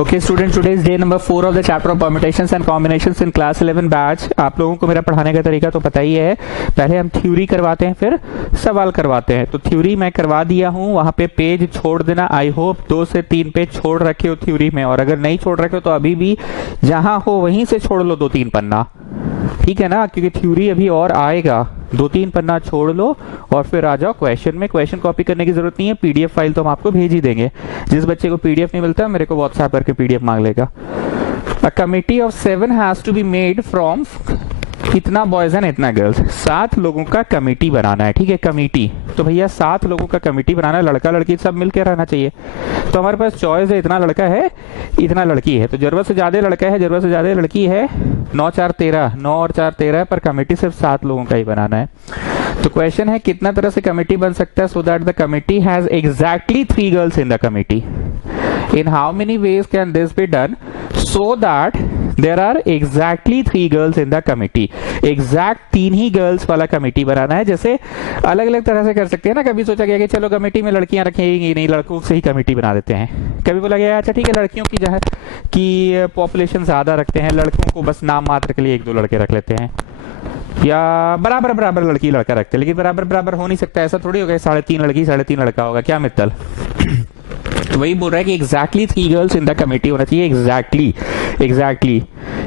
Okay student, today is day number 4 of the chapter of permutations and combinations in class 11 batch. आप लोगों को मेरा पढ़ाने का तरीका तो पता ही है, पहले हम थ्योरी करवाते हैं फिर सवाल करवाते हैं। तो थ्योरी मैं करवा दिया हूं, वहां पे पेज छोड़ देना। आई होप 2 से 3 पेज छोड़ रखे हो थ्योरी में, और अगर नहीं छोड़ रखे हो तो अभी भी जहां हो वहीं से छोड़ लो 2-3 पन्ना, ठीक है ना, क्योंकि थ्योरी अभी और आएगा। 2-3 पन्ना छोड़ लो और फिर आ जाओ क्वेश्चन में। क्वेश्चन कॉपी करने की जरूरत नहीं है, पीडीएफ फाइल तो हम आपको भेज ही देंगे। जिस बच्चे को पीडीएफ नहीं मिलता मेरे को व्हाट्सएप करके पीडीएफ मांग लेगा। A committee of 7 has to be made from इतना बॉयज एंड इतना गर्ल्स। 7 लोगों का कमिटी बनाना है, ठीक है, कमिटी। तो भैया 7 लोगों का कमिटी बनाना है, लड़का लड़की सब मिलकर रहना चाहिए। तो हमारे पास चॉइस है, इतना लड़का है इतना लड़की है, तो जरूरत से ज्यादा लड़का है जरूरत से ज्यादा लड़की है। 9 4 13, 9 और 4 13, पर कमिटी सिर्फ 7 लोगों का ही बनाना है। तो क्वेश्चन है कितना तरह से कमिटी बन सकता है, so that the committee has exactly 3 girls in the committee. In how many ways can this be done so that there are exactly 3 girls in the committee. Exact 3 ही गर्ल्स वाला committee बनाना है। जैसे अलग अलग तरह से कर सकते हैं ना, कभी सोचा गया कि चलो कमिटी में लड़कियां रखेंगी नहीं, लड़कों से ही कमिटी बना देते हैं। कभी बोला गया अच्छा ठीक है लड़कियों की जहाँ की पॉपुलेशन ज्यादा रखते हैं, लड़कों को बस नाम मात्र के लिए 1-2 लड़के रख लेते हैं, या बराबर बराबर लड़की लड़का रखते हैं। लेकिन बराबर बराबर हो नहीं सकता, ऐसा थोड़ी होगा 3.5 लड़की 3.5 लड़का होगा, क्या मित्तल। तो वही बोल रहा है कि exactly 3 girls in the committee होना चाहिए। एग्जैक्टली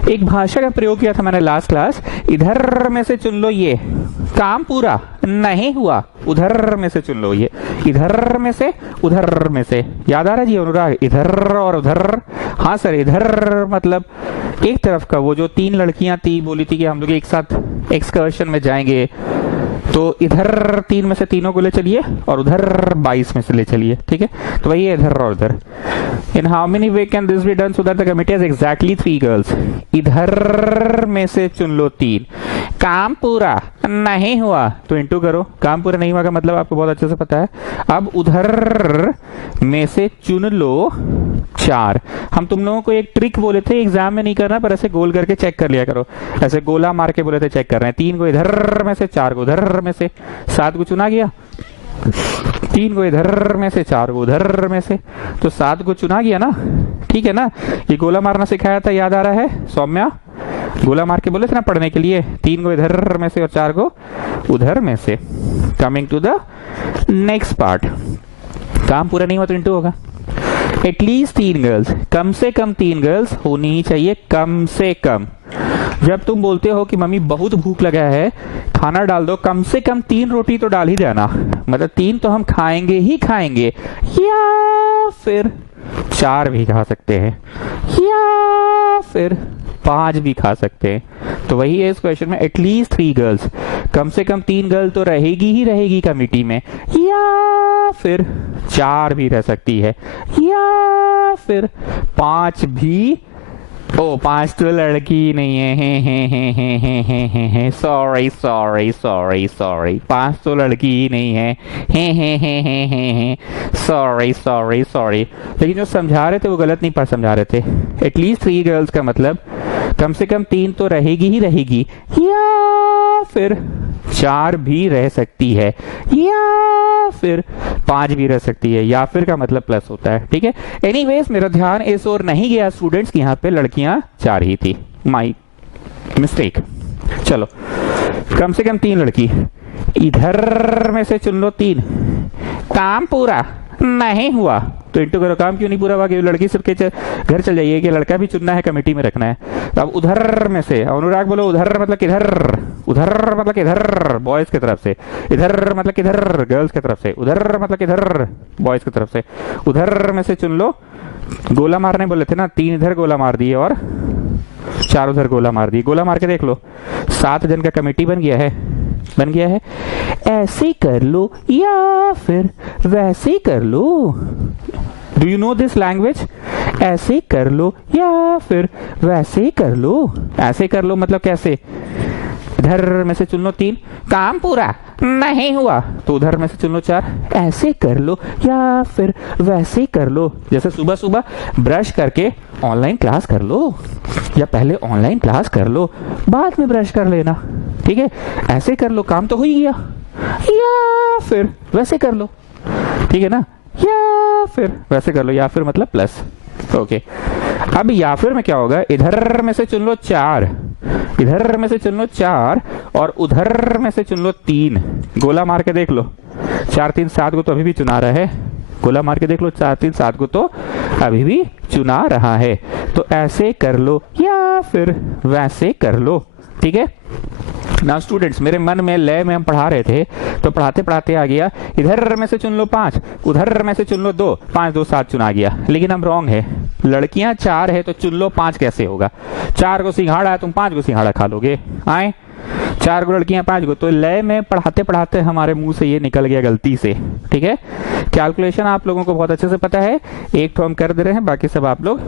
एक भाषा का प्रयोग किया था मैंने लास्ट क्लास, इधर में से चुन लो ये, काम पूरा नहीं हुआ, उधर में से चुन लो ये, इधर में से उधर में से। याद आ रहा है जी अनुराग, इधर और उधर। हाँ सर, इधर मतलब एक तरफ का, वो जो 3 लड़कियां थी बोली थी कि हम लोग एक साथ एक्सकर्शन में जाएंगे, तो इधर 3 में से तीनों को ले चलिए और उधर 22 में से ले चलिए, ठीक है। तो वही है इधर और उधर। इन how many way can this be done so that the committee has exactly 3 girls. इधर में से चुन लो 3, काम पूरा नहीं हुआ तो इंटू करो। काम पूरा नहीं हुआ का मतलब आपको बहुत अच्छे से पता है। अब उधर में से चुन लो 4। हम तुम लोगों को एक ट्रिक बोले थे, एग्जाम में नहीं करना पर ऐसे गोल करके चेक कर लिया करो, ऐसे गोला मार के बोले थे चेक कर रहे हैं। 3 को इधर में से, 4 को उधर में से, 7 को चुना गया। 3 को इधर में से, 4 को उधर में से, तो 7 को चुना गया ना, ठीक है ना। ये गोला मारना सिखाया था, याद आ रहा है सौम्या, गोला मार के बोले थे ना पढ़ने के लिए। 3 को इधर में से और 4 को उधर में से। Coming to the next part, काम पूरा नहीं हुआ तो इंटू होगा। एटलीस्ट 3 गर्ल्स, कम से कम 3 गर्ल्स होनी ही चाहिए, कम से कम। जब तुम बोलते हो कि मम्मी बहुत भूख लगा है खाना डाल दो, कम से कम 3 रोटी तो डाल ही देना, मतलब 3 तो हम खाएंगे ही खाएंगे, या फिर 4 भी खा सकते हैं, या फिर 5 भी खा सकते हैं। तो वही है इस क्वेश्चन में, एटलीस्ट 3 गर्ल्स, कम से कम 3 गर्ल तो रहेगी ही रहेगी कमिटी में, या फिर 4 भी रह सकती है, या फिर 5 भी। ओ 5 तो लड़की नहीं है, सॉरी 5 तो लड़की ही नहीं है, सॉरी। लेकिन जो समझा रहे थे वो गलत नहीं पर समझा रहे थे। एटलीस्ट 3 गर्ल्स का मतलब कम से कम 3 तो रहेगी ही रहेगी, या फिर 4 भी रह सकती है, या फिर 5 भी रह सकती है। या फिर का मतलब प्लस होता है, ठीक है। एनीवेज मेरा ध्यान इस ओर नहीं गया स्टूडेंट्स की यहाँ पे लड़कियां 4 ही थी, माई मिस्टेक। चलो कम से कम 3 लड़की, इधर में से चुन लो 3, काम पूरा नहीं हुआ तो इंटू करो। काम क्यों नहीं पूरा हुआ, कि लड़की सबके घर चल जाइए कि लड़का भी चुनना है, कमेटी में रखना है। तो अब उधर में से, अनुराग बोलो उधर मतलब किधर, उधर मतलब किधर बॉयज की तरफ से, इधर मतलब किधर गर्ल्स की तरफ से, उधर मतलब किधर बॉयज की तरफ से। उधर में से चुन लो, गोला मारने बोले थे ना, 3 इधर गोला मार दिए और 4 उधर गोला मार दिए। गोला मार के देख लो, 7 जन का कमेटी बन गया है। ऐसे कर लो या फिर वैसे कर लो। Do you know this language? ऐसे कर लो या फिर वैसे कर लो। ऐसे कर लो मतलब कैसे, इधर में से चुन लो 3, काम पूरा नहीं हुआ तो उधर में से चुन लो 4। ऐसे कर लो या फिर वैसे कर लो। जैसे सुबह सुबह ब्रश करके ऑनलाइन क्लास कर लो, या पहले ऑनलाइन क्लास कर लो बाद में ब्रश कर लेना, ठीक है। ऐसे कर लो, काम तो हो ही गया। या फिर वैसे कर लो, ठीक है ना, या फिर वैसे कर लो, या फिर मतलब प्लस, ओके। अब या फिर में क्या होगा, इधर में से चुन लो 4, इधर में से चुन लो 4 और उधर में से चुन लो 3। गोला मार के देख लो, 4 3 7 को तो अभी भी चुना रहा है। गोला मार के देख लो, 4 3 7 को तो अभी भी चुना रहा है। तो ऐसे कर लो या फिर वैसे कर लो। ठीक है ना स्टूडेंट्स, मेरे मन में लय में हम पढ़ा रहे थे तो पढ़ाते पढ़ाते आ गया इधर में से चुन लो 5, उधर में से चुन लो 2, 5 2 7 चुना गया। लेकिन हम रॉन्ग है, लड़कियां 4 है तो चुन लो 5 कैसे होगा? 4 को सिंघाड़ा है, तुम 5 को सिंघाड़ा खा लोगे? आए 4 को लड़कियां 5 को, तो लय में पढ़ाते पढ़ाते हमारे मुंह से ये निकल गया गलती से। ठीक है, कैलकुलेशन आप लोगों को बहुत अच्छे से पता है, एक तो हम कर दे रहे हैं, बाकी सब आप लोग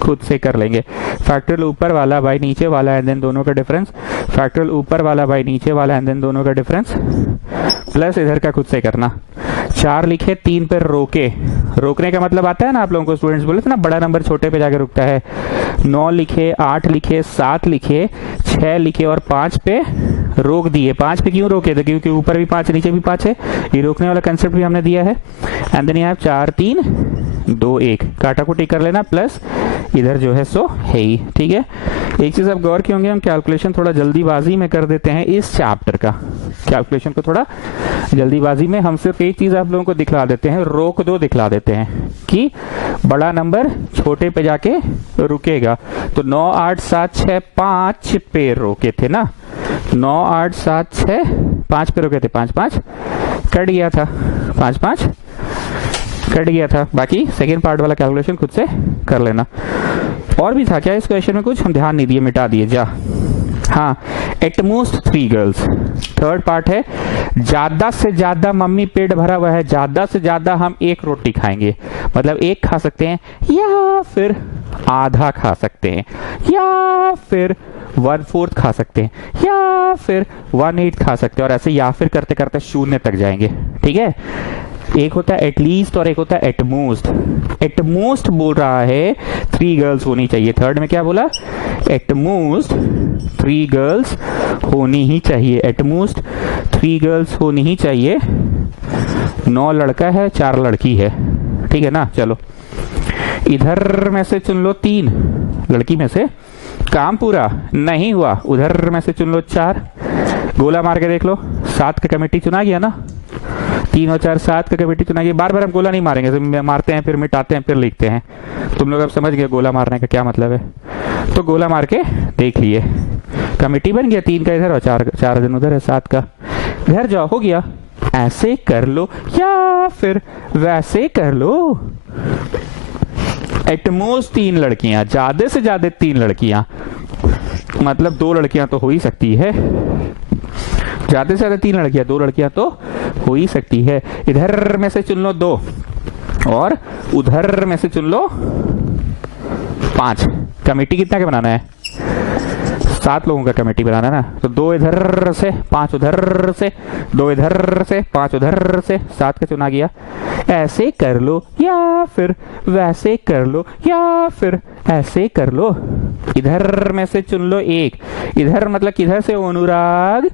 खुद से कर लेंगे। फैक्टोरियल ऊपर वाला बाई नीचे वाला एंड देन दोनों का डिफरेंस, फैक्टोरियल ऊपर वाला बाई नीचे वाला एंड देन दोनों का डिफरेंस, प्लस इधर का खुद से करना। 4 लिखे 3 पे रोके, रोकने का मतलब आता है ना आप लोगों को, स्टूडेंट्स बोले थे ना बड़ा नंबर छोटे पे जाके रुकता है। 9 लिखे 8 लिखे 7 लिखे 6 लिखे और 5 पे रोक दिए। 5 पे क्यों रोके थे? क्योंकि ऊपर भी 5 नीचे भी 5 है, ये रोकने वाला कंसेप्ट भी हमने दिया है। एंड देन यहाँ 4 3 2 1 काटाकुटी कर लेना, प्लस इधर जो है सो है ही। ठीक है, एक चीज आप गौर की होंगे, हम कैलकुलेशन थोड़ा जल्दीबाजी में कर देते हैं इस चैप्टर का, कैलकुलेशन को थोड़ा जल्दीबाजी में हम सिर्फ एक चीज आप लोगों को दिखला देते हैं, रोक दो दिखला देते हैं कि बड़ा नंबर छोटे पे जाके रुकेगा। तो 9 8 7 6 5 पे रोके थे ना, 9 8 7 6 5 पे रोके थे, 5 5 कट गया था, 5 5 कट गया था। बाकी सेकेंड पार्ट वाला कैलकुलेशन खुद से कर लेना। और भी था क्या इस क्वेश्चन में? कुछ हम ध्यान नहीं दिए, मिटा दिए जा। हाँ, at most 3 girls. Third part है, ज्यादा से ज्यादा मम्मी पेट भरा हुआ है, ज्यादा से ज्यादा हम 1 रोटी खाएंगे, मतलब 1 खा सकते हैं या फिर आधा खा सकते हैं या फिर 1/4 खा सकते हैं या फिर 1/8 खा सकते हैं, और ऐसे या फिर करते करते 0 तक जाएंगे। ठीक है, एक होता है एटलीस्ट और एक होता है एटमोस्ट। एटमोस्ट बोल रहा है 3 गर्ल्स होनी चाहिए। थर्ड में क्या बोला? एटमोस्ट 3 गर्ल्स होनी ही चाहिए, एटमोस्ट 3 गर्ल्स होनी ही चाहिए। 9 लड़का है 4 लड़की है, ठीक है ना। चलो इधर में से चुन लो 3 लड़की में से, काम पूरा नहीं हुआ। उधर में से चुन लो 4, गोला मार के देख लो, 7 का कमेटी चुना गया ना, 3 और 4 7 का कमेटी चुना गया। बार बार हम गोला नहीं मारेंगे, मारते हैं फिर मिटाते हैं फिर लिखते हैं। तुम लोग अब समझ गए गोला मारने का क्या मतलब है। तो गोला मार के देख लिए, कमेटी बन गया 3 का इधर और 4 दिन उधर है, 7 का। घर जाओ, हो गया। ऐसे कर लो या फिर वैसे कर लो। एटमोस्ट 3 लड़कियां, ज्यादा से ज्यादा 3 लड़कियां, मतलब 2 लड़कियां तो हो ही सकती है, ज्यादा से ज्यादा 3 लड़कियां, 2 लड़कियां तो हो ही सकती है। इधर में से चुन लो 2 और उधर में से चुन लो 5। कमेटी कितना का बनाना है? 7 लोगों का कमेटी बनाना ना, तो 2 इधर से 5 उधर से, 2 इधर से 5 उधर से, 7 का चुना गया। ऐसे कर लो या फिर वैसे कर लो या फिर ऐसे कर लो। इधर में से चुन लो 1, इधर मतलब किधर से अनुराग,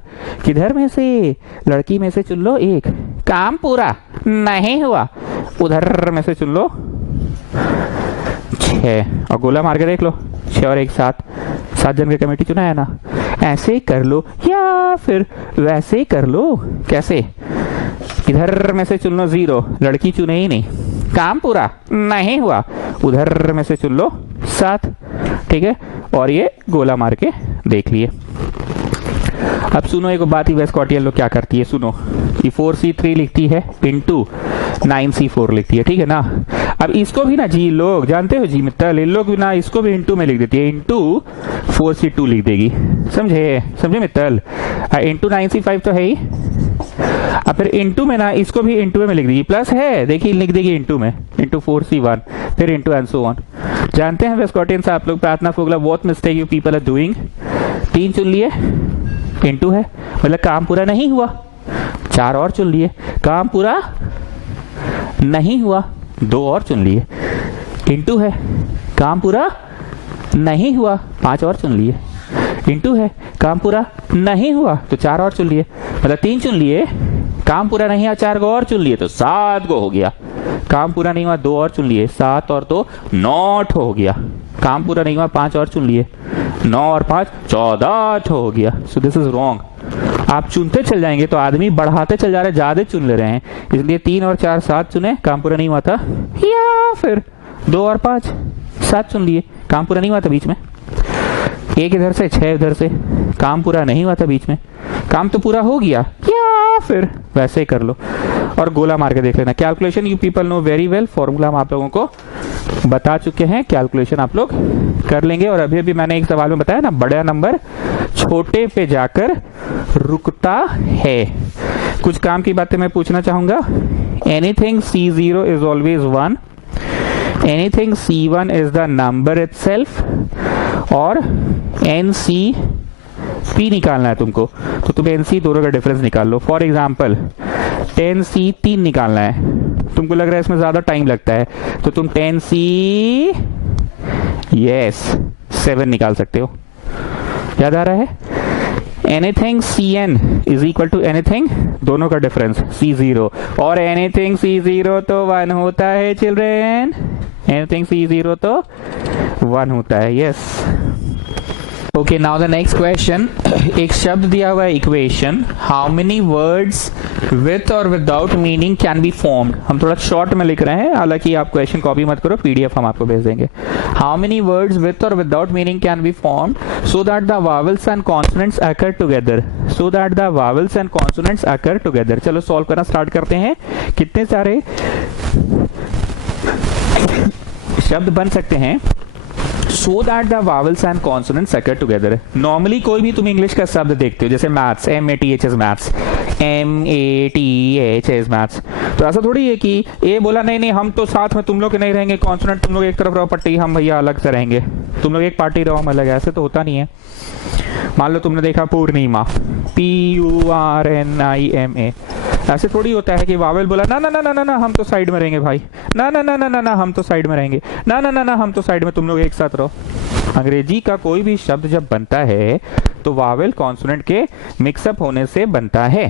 किधर में से? लड़की में से चुन लो 1, काम पूरा नहीं हुआ। उधर में से चुन लो 6 और गोला मार के देख लो, 6 और 1 7 जन की कमेटी चुना है ना। ऐसे कर लो या फिर वैसे कर लो। कैसे? इधर में से चुन लो 0, लड़की चुने ही नहीं, काम पूरा नहीं हुआ। उधर में से चुन लो 7, ठीक है, और ये गोला मार के देख लिए। अब सुनो एक बात, ही वेस्कॉटियन लोग क्या करती है, सुनो। ये 4C3 लिखती है इंटू 9C4 लिखती है, ठीक है ना। अब इसको भी ना जी लोग जानते हो, जी मित्तल, इन लोग भी ना इसको भी इंटू में लिख देती है, इंटू 4C2 लिख देगी। समझे मित्तल? इंटू 9C5 तो है ही, अब फिर इंटू में ना इसको भी इंटू में लिख देगी, प्लस है देखिए लिख देगी इंटू में, इंटू 4C1 फिर इंटू एंड सो ऑन। जानते हैं वेस्कॉटियंस आप लोग, प्रार्थना फोगला, what mistake you people are doing. 3 चुन लिए, इंटू है मतलब काम पूरा नहीं हुआ। 4 और चुन लिए, काम पूरा नहीं हुआ। 2 और चुन लिए, इंटू है, काम पूरा नहीं हुआ। 5 और चुन लिए, इंटू है, काम पूरा नहीं हुआ, तो 4 और चुन लिए, मतलब 3 चुन लिए, काम पूरा नहीं हुआ, 4 को और चुन लिए तो 7 को हो गया। काम पूरा नहीं हुआ, 2 और चुन लिए, 7 और 2 9 हो गया। काम पूरा नहीं हुआ, 5 और चुन लिए, 9 और 5 14 हो गया। So this is wrong. आप चुनते चल जाएंगे तो आदमी बढ़ाते चल जा रहे हैं, ज्यादा चुन ले रहे हैं, इसलिए 3 और 4 7 चुने, काम पूरा नहीं हुआ था। या फिर 2 और 5 7 चुन लिए, काम पूरा नहीं हुआ था बीच में, 1 इधर से 6 इधर से, काम पूरा नहीं हुआ था बीच में, काम तो पूरा हो गया। या फिर वैसे ही कर लो और गोला मार के देख लेना। Calculation you people know very well, formula हम आप लोगों को बता चुके हैं, कैलकुलेशन आप लोग कर लेंगे। और अभी अभी मैंने एक सवाल में बताया ना, बड़ा नंबर छोटे पे जाकर रुकता है। कुछ काम की बातें मैं पूछना चाहूंगा। Anything C0 is always 1, anything C1 is the number itself, और NC निकालना है तुमको, तो तुम्हें NC दोनों का डिफरेंस निकाल लो। फॉर एग्जाम्पल 10C 3 निकालना है, तुमको लग रहा है इसमें ज्यादा टाइम लगता है, तो तुम 10C 7 निकाल सकते हो। याद आ रहा है? Anything CN is equal to anything, दोनों का डिफरेंस C0, और एनीथिंग C0 तो 1 होता है चिल्ड्रेन, एनीथिंग C0 तो 1 होता है। Yes, okay, now the next question. एक शब्द दिया हुआ है equation, how many words with और without meaning can be formed. हम थोड़ा शॉर्ट में लिख रहे हैं, हालांकि आप क्वेश्चन कॉपी मत करो, PDF हम आपको भेज देंगे। हाउ मेनी वर्ड्स विथ और without meaning can be formed so that the vowels and consonants occur together, so that the vowels and consonants occur together. चलो सॉल्व करना स्टार्ट करते हैं। कितने सारे शब्द बन सकते हैं so that the vowels and consonants occur together। Normally कोई भी तुम इंग्लिश का शब्द देखते हो, जैसे maths, MATHS maths, MATHS maths, तो ऐसा थोड़ी है कि ए बोला नहीं नहीं हम तो साथ में तुम लोग नहीं रहेंगे, कॉन्सोनेंट तुम लोग एक तरफ रहो पट्टी, हम भैया अलग से रहेंगे, तुम लोग एक पार्टी रहो हम अलग, ऐसे तो होता नहीं है। मान लो तुमने देखा पूर्णिमा, PURNIMA, ऐसे थोड़ी होता है कि वावेल बोला ना ना ना ना ना ना हम तो साइड में रहेंगे भाई, ना ना ना ना ना ना हम तो साइड में रहेंगे, ना ना ना ना हम तो साइड में, तुम लोग एक साथ रहो। अंग्रेजी का कोई भी शब्द जब बनता है तो वावेल कॉन्सोनेंट के मिक्सअप होने से बनता है,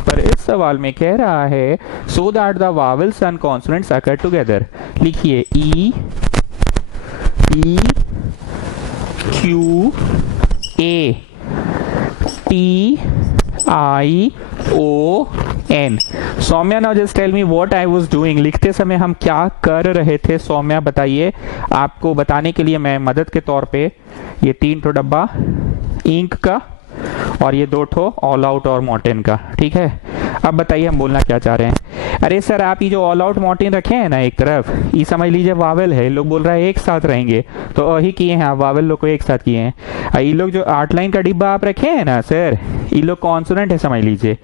पर इस सवाल में कह रहा है so that the vowels and consonants occur together. लिखिए E Q A T I O N। Soumya, now just tell me what I was doing. लिखते समय हम क्या कर रहे थे सौम्या, बताइए। आपको बताने के लिए मैं मदद के तौर पे ये 3 ठो डब्बा इंक का और ये 2 ठो ऑल आउट और मॉर्टिन का, ठीक है। अब बताइए हम बोलना क्या चाह रहे हैं। अरे सर आप ये जो ऑल आउट मॉर्टिन रखे हैं ना एक तरफ, ये समझ लीजिए वावेल है, लोग बोल रहा है एक साथ रहेंगे, तो वही किए हैं आप, वावेल लोग को एक साथ किए हैं। ये लोग जो 8 लाइन का डिब्बा आप रखे हैं ना सर, ये लोग कॉन्सोनेंट है समझ लीजिए,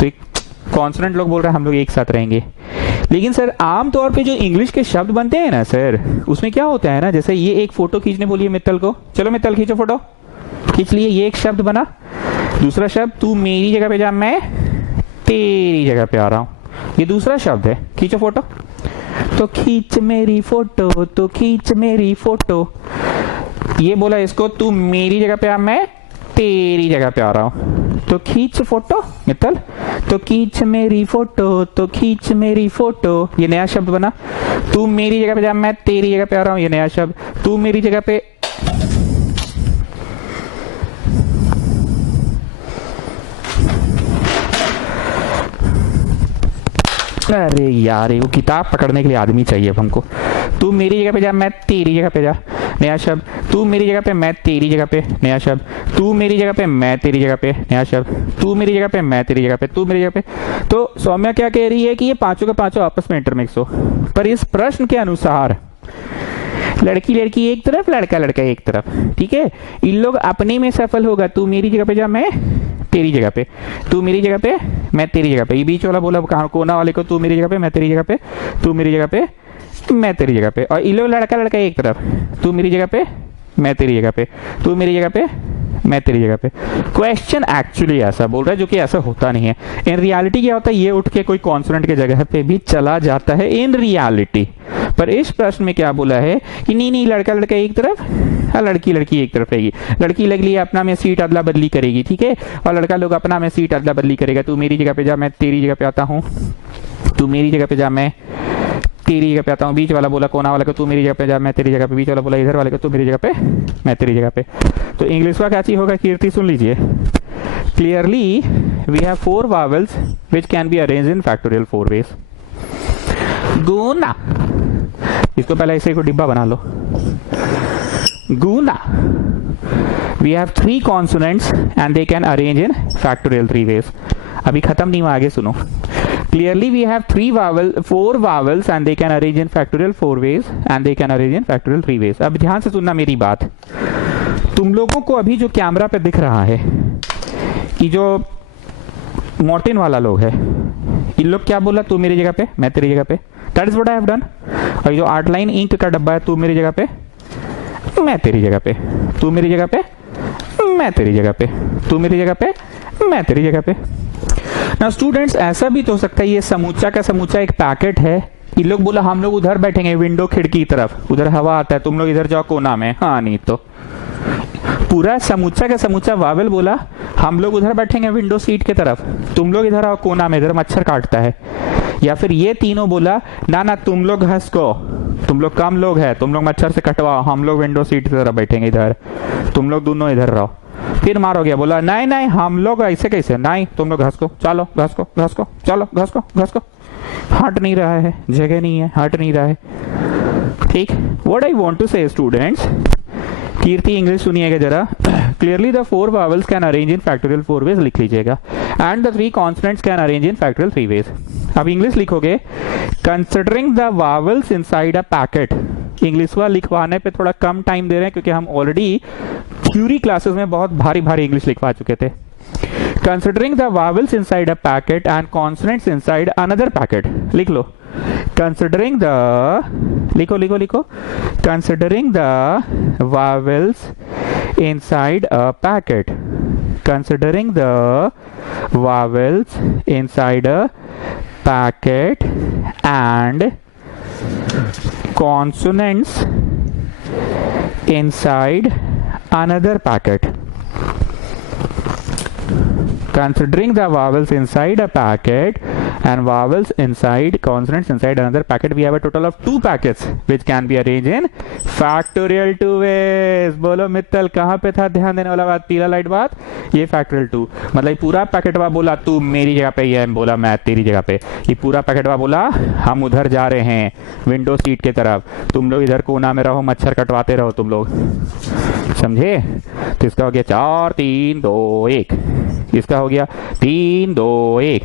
तो कॉन्सोनेंट लोग बोल रहे हैं हम लोग एक साथ रहेंगे। लेकिन सर आमतौर पे जो इंग्लिश के शब्द बनते हैं ना सर, उसमें क्या होता है ना, जैसे ये एक फोटो खींचने बोलिए मित्तल को, चलो मित्तल खींचो फोटो, खींच लिए, ये एक शब्द बना। दूसरा शब्द तू मेरी जगह पे जा, मैं तेरी जगह पे आ रहा हूं, ये दूसरा शब्द है, खींचो फोटो, तो खींच मेरी फोटो, तो खींच मेरी फोटो। ये बोला इसको तू मेरी जगह पे आ, मैं तेरी जगह पे आ रहा हूं, तो खींच फोटो मित्तल, तो खींच मेरी फोटो, तो खींच मेरी फोटो। ये नया शब्द बना। तू मेरी जगह पे जा, मैं तेरी जगह पे आ रहा हूं, ये नया शब्द। तू मेरी जगह पे, अरे यार वो किताब पकड़ने के लिए आदमी चाहिए अब हमको। तू मेरी जगह पे जा, मैं तेरी जगह पे जा, नया शब्द। तू मेरी जगह पे, मैं तेरी जगह पे, नया शब्द। तू मेरी जगह पे, मैं तेरी जगह पे, नया शब्द। तू मेरी जगह पे, मैं तेरी जगह पे, तू मेरी जगह पे। तो सौम्या क्या कह रही है कि ये पांचों के पांचों आपस में इंटरमिक्स हो, पर इस प्रश्न के अनुसार लड़की लड़की एक तरफ, लड़का लड़का एक तरफ, ठीक है। इन लोग अपने में सफल होगा। तू मेरी जगह पे जा, मैं तेरी जगह पे, तू मेरी जगह पे, मैं तेरी जगह पे। ये बीच वाला बोला कोना वाले को, तू मेरी जगह पे, मैं तेरी जगह पे, तू मेरी जगह पे, मैं तेरी जगह पे। और इन लोग लड़का लड़का एक तरफ, तू मेरी जगह पे, मैं तेरी जगह पे, तू मेरी जगह पे, मैं तेरी जगह पे। क्वेश्चन एक्चुअली ऐसा बोल रहा है जो कि ऐसा होता नहीं है। इन रियलिटी क्या होता है, ये उठ के कोई कॉन्सोनेंट के जगह पे भी चला जाता है इन रियलिटी। पर इस प्रश्न में क्या बोला है कि नहीं नहीं लड़का लड़का एक तरफ, हाँ लड़की लड़की एक तरफ रहेगी। लड़की लगली अपना में सीट अदला बदली करेगी, ठीक है, और लड़का लोग अपना में सीट अदला बदली करेगा। तू मेरी जगह पे जा, मैं तेरी जगह पे आता हूँ, तू मेरी जगह पे जा, मैं तेरी जगह पे आता हूँ, बीच वाला बोला कोना वाला को तू मेरी जगह पे जा, मैं तेरी जगह पे, बीच वाला बोला इधर वाले को तू मेरी जगह पे, मैं तेरी जगह पे। तो इंग्लिश का क्या चीज होगा कीर्ति, सुन लीजिए। Clearly we have 4 vowels which can be arranged in factorial 4 ways. गुना, इसको पहले ऐसे को डिब्बा बना लो। गुना, we have 3 consonants and they can arrange in factorial 3 ways. अभी खत्म नहीं हुआ, आगे सुनो। Clearly we have 4 vowels and they can arrange in factorial 4 ways and they can arrange in factorial 3 ways. अब ध्यान से सुनना मेरी बात। तुम लोगों को अभी जो कैमरा पे दिख रहा है, कि जो मॉर्टिन वाला लोग है, इन लोग क्या बोला, तू मेरी जगह पे, मैं तेरी जगह पे। That is what I have done. और जो 8 लाइन इंक का डब्बा है, तू मेरी जगह पे, मैं तेरी जगह पे, तू मेरी जगह पे, मैं तेरी जगह पे, तू मेरी जगह पे, मैं तेरी जगह पे। ना स्टूडेंट्स, ऐसा भी तो हो सकता है ये समूचा का समूचा एक पैकेट है। ये लोग बोला हम लोग उधर बैठेंगे विंडो खिड़की की तरफ, उधर हवा आता है, तुम लोग इधर जाओ कोना में। हाँ नहीं तो पूरा समूचा का समूचा वावल बोला हम लोग उधर बैठेंगे विंडो सीट की तरफ, तुम लोग इधर आओ कोना में, इधर मच्छर काटता है। या फिर ये तीनों बोला ना ना तुम लोग हंसको, तुम लोग कम लोग है, तुम लोग मच्छर से कटवाओ, हम लोग विंडो सीट की तरफ बैठेंगे इधर, तुम लोग दोनों इधर रहो। फिर मारो गया, बोला नहीं नहीं हम लोग ऐसे कैसे, नहीं तुम लोग घस को, चलो घस को, घस को, चलो घस को, घस को। हट नहीं रहा है, जगह नहीं है, हट नहीं रहा है। ठीक, व्हाट आई वांट टू से स्टूडेंट्स, कीर्ति इंग्लिश सुनिएगा जरा। Clearly the 4 vowels can arrange in factorial 4 ways, लिख लीजिएगा। And the 3 consonants can arrange in factorial 3 ways। अब इंग्लिश लिखोगे, considering the vowels inside a packet. English वा लिखवाने पे थोड़ा कम टाइम दे रहे हैं क्योंकि हम ऑलरेडी थ्योरी क्लासेस में बहुत भारी भारी इंग्लिश लिखवा चुके थे। Considering the vowels inside a packet and consonants inside another packet, लिख लो। कंसिडरिंग द, लिखो लिखो लिखो, considering the vowels inside a packet, considering the vowels inside a packet and consonants inside another packet. Considering the vowels inside a packet and vowels inside, consonants inside another packet, we have a total of 2 packets which can be arranged in factorial 2 ways. बोलो मित्तल कहाँ पे था ध्यान देने वाला बात, पीला light बात, ये factorial 2। मतलब पूरा पैकेटवा बोला तू मेरी जगह पे, ये बोला मैं तेरी जगह पे। ये पूरा पैकेटवा बोला हम उधर जा रहे हैं विंडो सीट के तरफ, तुम लोग इधर कोना में रहो, मच्छर कटवाते रहो तुम लोग, समझे। तो इसका हो गया 4 3 2 1, इसका हो गया 3 2 1।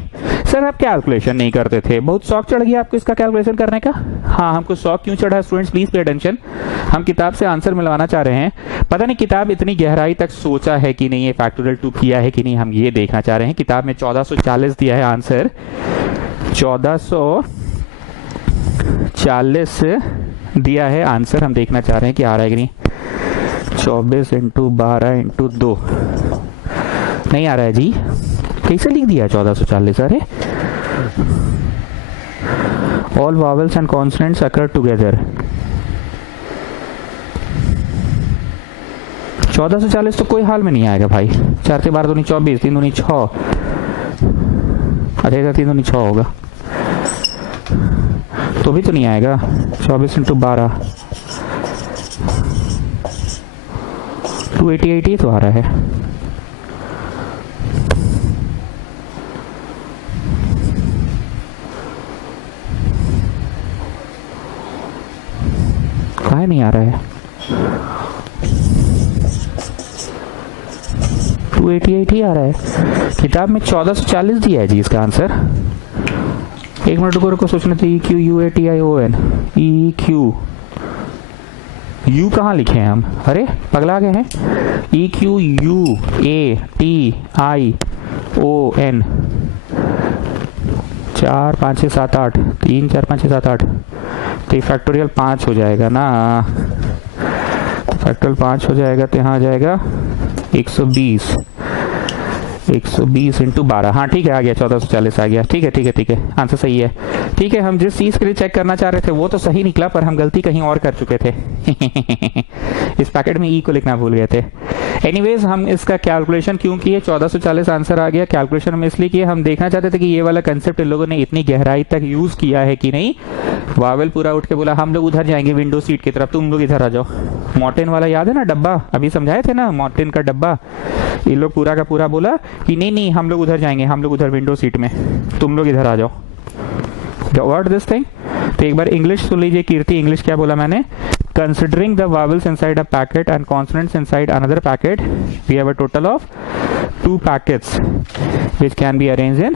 सर आप कैलकुलेशन नहीं करते थे, बहुत शौक चढ़ गया आपको इसका कैलकुलेशन करने का। हाँ, हमको शौक क्यों चढ़ा स्टूडेंट्स, प्लीज पे अटेंशन। हम किताब से आंसर मिलवाना चाह रहे हैं, पता नहीं किताब इतनी गहराई तक सोचा है कि नहीं, ये फैक्टोरियल 2 किया है कि नहीं, हम ये देखना चाह रहे हैं। किताब में 1440 दिया है आंसर, 1440 दिया है आंसर, हम देखना चाह रहे हैं कि आ रहा है कि नहीं। 24 × 12 × 2 नहीं आ रहा है जी, कैसे लिख दिया 1440? अरे all vowels and consonants occur together, 1440 तो कोई हाल में नहीं आएगा भाई। 4 से 12 दूनी 24, 3 दूनी 6, अच्छा 3 दूनी 6 होगा तो भी तो नहीं आएगा। 24 × 12 288 तो आ रहा है। काहे नहीं आ रहा है? 288 ही आ रहा है। किताब में 1440 दिया है जी इसका आंसर। एक मिनट रुको सोचने थे। EQUATION, EQ यू कहाँ लिखे हैं हम? अरे पगला गए हैं। EQUATION 4 5 6 7 8 3 4 5 6 7 8 तो फैक्टोरियल 5 हो जाएगा ना। फैक्टोरियल 5 हो जाएगा तो यहाँ आ जाएगा 120 × 12। हाँ ठीक है, आ गया 1440 आ गया। ठीक है आंसर सही है। ठीक है, हम जिस चीज के लिए चेक करना चाह रहे थे वो तो सही निकला, पर हम गलती कहीं और कर चुके थे। इस पैकेट में ई को लिखना भूल गए थे। एनीवेज हम इसका कैलकुलेशन क्यों किए, 1440 आंसर आ गया। कैलकुलेशन हम इसलिए किए, हम देखना चाहते थे कि ये वाला कंसेप्ट इन लोगों ने इतनी गहराई तक यूज किया है कि नहीं। वावेल पूरा उठ के बोला हम लोग उधर जाएंगे विंडो सीट की तरफ, तुम लोग इधर आ जाओ। मॉर्टिन वाला याद है ना डब्बा, अभी समझाए थे ना मॉर्टिन का डब्बा। ये लोग पूरा का पूरा बोला कि नहीं नहीं हम लोग उधर जाएंगे, हम लोग उधर विंडो सीट में, तुम लोग इधर आ जाओ। What this thing. तो एक बार इंग्लिश सुन लीजिए कीर्ति, इंग्लिश क्या बोला मैंने। Considering the vowels inside a packet and consonants inside another packet, we have a total of 2 packets which can be arranged in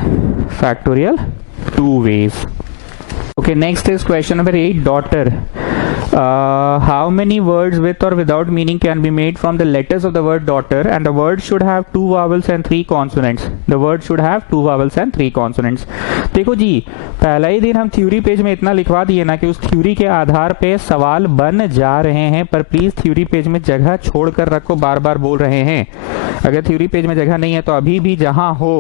factorial 2 ways. Okay, next is question number 8, daughter. How many words with or without meaning can be made from the letters of the word daughter, and the word should have 2 vowels and 3 consonants. The word should have 2 vowels and 3 consonants. देखो जी, पहला ही दिन हम theory page में इतना लिखवा दिए ना कि उस थ्योरी के आधार पे सवाल बन जा रहे हैं, पर प्लीज थ्योरी पेज में जगह छोड़ कर रखो, बार बार बोल रहे हैं। अगर थ्योरी पेज में जगह नहीं है तो अभी भी जहां हो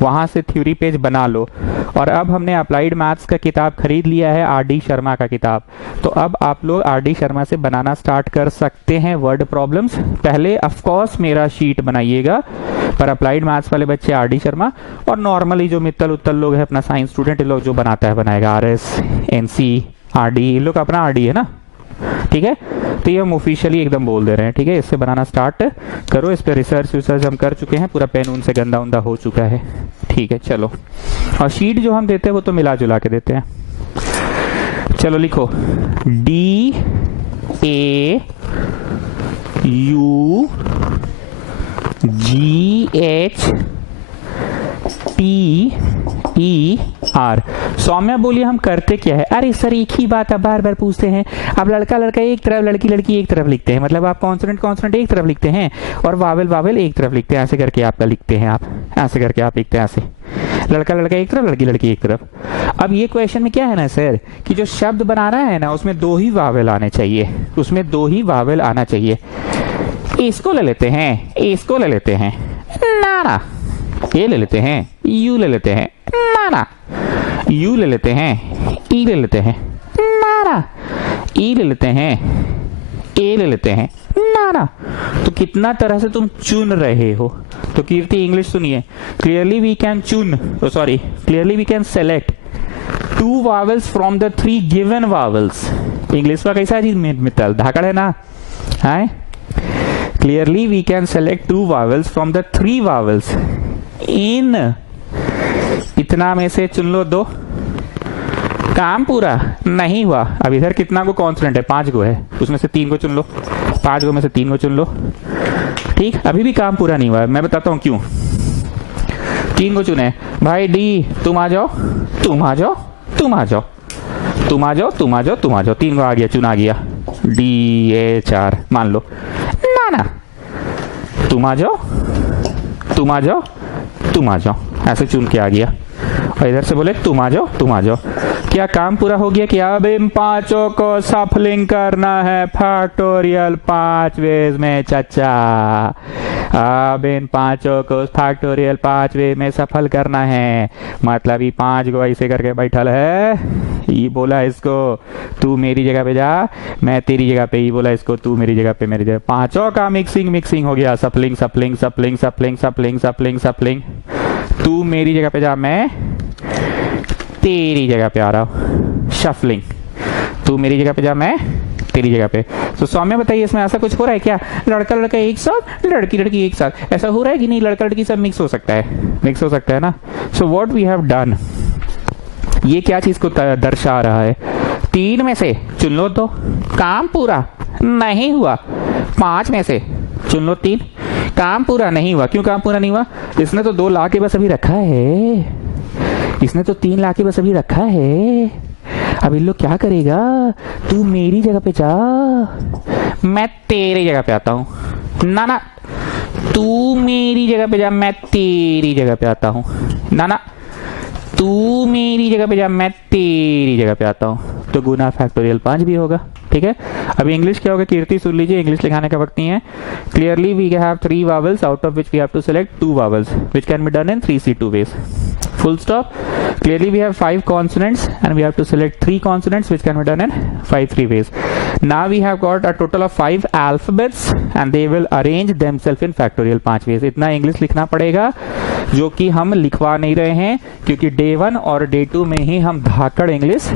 वहां से थ्योरी पेज बना लो। और अब हमने अप्लाइड मैथ्स का किताब खरीद लिया है, आर.डी. शर्मा का किताब, तो अब आप लोग आर.डी. शर्मा से बनाना स्टार्ट कर सकते हैं वर्ड प्रॉब्लम्स। पहले ऑफ कोर्स मेरा शीट बनाइएगा, पर अप्लाइड मैथ्स वाले बच्चे आर.डी. शर्मा, और नॉर्मली जो मित्तल उत्तल लोग हैं अपना साइंस स्टूडेंट, ये लोग जो बनाता है बनाएगा, आर.एस., एन.सी., आर.डी., इन लोग अपना आर.डी. है ना, ठीक है। तो ये हम ऑफिशियली एकदम बोल दे रहे हैं, ठीक है। इससे बनाना स्टार्ट करो, इस पे रिसर्च हम कर चुके हैं, पूरा पेन उन से गंदा उंदा हो चुका है, ठीक है। चलो, और शीट जो हम देते हैं वो तो मिला जुला के देते हैं। चलो लिखो, D A U G H T E R। Saumya बोलिए हम करते क्या है। अरे सर एक ही बात आप बार बार पूछते हैं। आप लड़का लड़का एक तरफ, लड़की लड़की एक तरफ लिखते हैं, मतलब आप कॉन्सोनेंट कॉन्सोनेंट एक तरफ लिखते हैं और वावेल वावेल एक तरफ लिखते हैं। ऐसे करके आपका लिखते हैं, आप ऐसे करके आप लिखते हैं, ऐसे लड़का लड़का एक तरफ, लड़की लड़की एक तरफ। अब ये क्वेश्चन में क्या है ना सर, कि जो शब्द बनाना है ना उसमें 2 ही वावेल आने चाहिए, उसमें 2 ही वावेल आना चाहिए। इसको ले लेते हैं, इसको ले लेते हैं, नाना, ये ले लेते हैं, यू ले लेते हैं, नाना, यू ले लेते हैं, ई ले लेते हैं, नाना, ई ले लेते हैं, ए ले लेते हैं, नाना। तो कितना तरह से तुम चुन रहे हो। तो कीर्ति इंग्लिश सुनिए, क्लियरली वी कैन चुन, sorry clearly we can select 2 vowels from the 3 given vowels। English का कैसा है मित्तल, धाकड़ है ना, है। Clearly we can select 2 vowels from the 3 vowels in, इतना में से चुन लो 2, काम पूरा नहीं हुआ। अब इधर कितना को कॉन्सोनेंट है, 5 को है, उसमें से 3 को चुन लो, 5 को में से 3 को चुन लो, ठीक। अभी भी काम पूरा नहीं हुआ है, मैं बताता हूं क्यों। 3 को चुने भाई, डी तुम आ जाओ, तुम आ जाओ, तुम आ जाओ, तुम आ जाओ, तुम आ जाओ, तुम आ जाओ, 3 को आ गया, चुना गया, डी ए 4 मान लो, ना तुम आ जाओ, तुम आ जाओ, तुम आ जाओ, ऐसे चुन के आ गया। और इधर से बोले तुम आ जाओ, तुम आ जाओ। क्या काम पूरा हो गया कि अब इन 5 को सफलिंग करना है फैक्टोरियल 5 वेज में चाचा। अब इन 5 को फैक्टोरियल 5 वे में सफल करना है, मतलब ये 5 को ऐसे करके बैठल है, ये बोला इसको तू मेरी जगह पे जा, मैं तेरी जगह पे, ये बोला इसको तू मेरी जगह पे, मेरी जगह। 5 का मिक्सिंग हो गया, सफलिंग सफलिंग सफलिंग सफलिंग सफलिंग सफलिंग सफलिंग। तू मेरी जगह पे जा, मैं तेरी जगह पे आ रहा हूँ, शफलिंग। तू मेरी जगह पे जा, मैं तेरी जगह पे। तो सौम्य बताइए इसमें ऐसा कुछ हो रहा है क्या, लड़का लड़का एक साथ, लड़की लड़की एक साथ, ऐसा हो रहा है कि नहीं? लड़का लड़की सब मिक्स हो सकता है, मिक्स हो सकता है ना। So what we have done, ये क्या चीज को दर्शा रहा है, 3 में से चुन लो 2, काम पूरा नहीं हुआ। 5 में से चुन लो 3, काम पूरा नहीं हुआ। क्यों काम पूरा नहीं हुआ? इसने तो 2 ला के बस अभी रखा है, इसने तो 3 ला के बस अभी रखा है। अब इन लोग क्या करेगा, तू मेरी जगह पे जा, मैं तेरी जगह पे आता हूँ, ना ना तू मेरी जगह पे जा, मैं तेरी जगह पे आता हूँ, ना ना तू मेरी जगह पे जा, मैं तेरी जगह पे आता हूँ। तो गुना फैक्टोरियल 5 भी होगा, ठीक है। अभी इंग्लिश क्या होगा कीर्ति सुन लीजिए, इंग्लिश लिखाने का वक्त नहीं है। Clearly we have 3 vowels out of which we have to select 2 vowels which can be done in 3C2 ways। full stop. Clearly we have 5 consonants and we have to select 3 consonants, which can be done in 3 ways. Now we have got a total of 5 alphabets and they will arrange themselves in factorial 5 ways. इतना English लिखना पड़ेगा जो कि हम लिखवा नहीं रहे हैं, क्योंकि डे 1 और डे 2 में ही हम धाकड़ इंग्लिश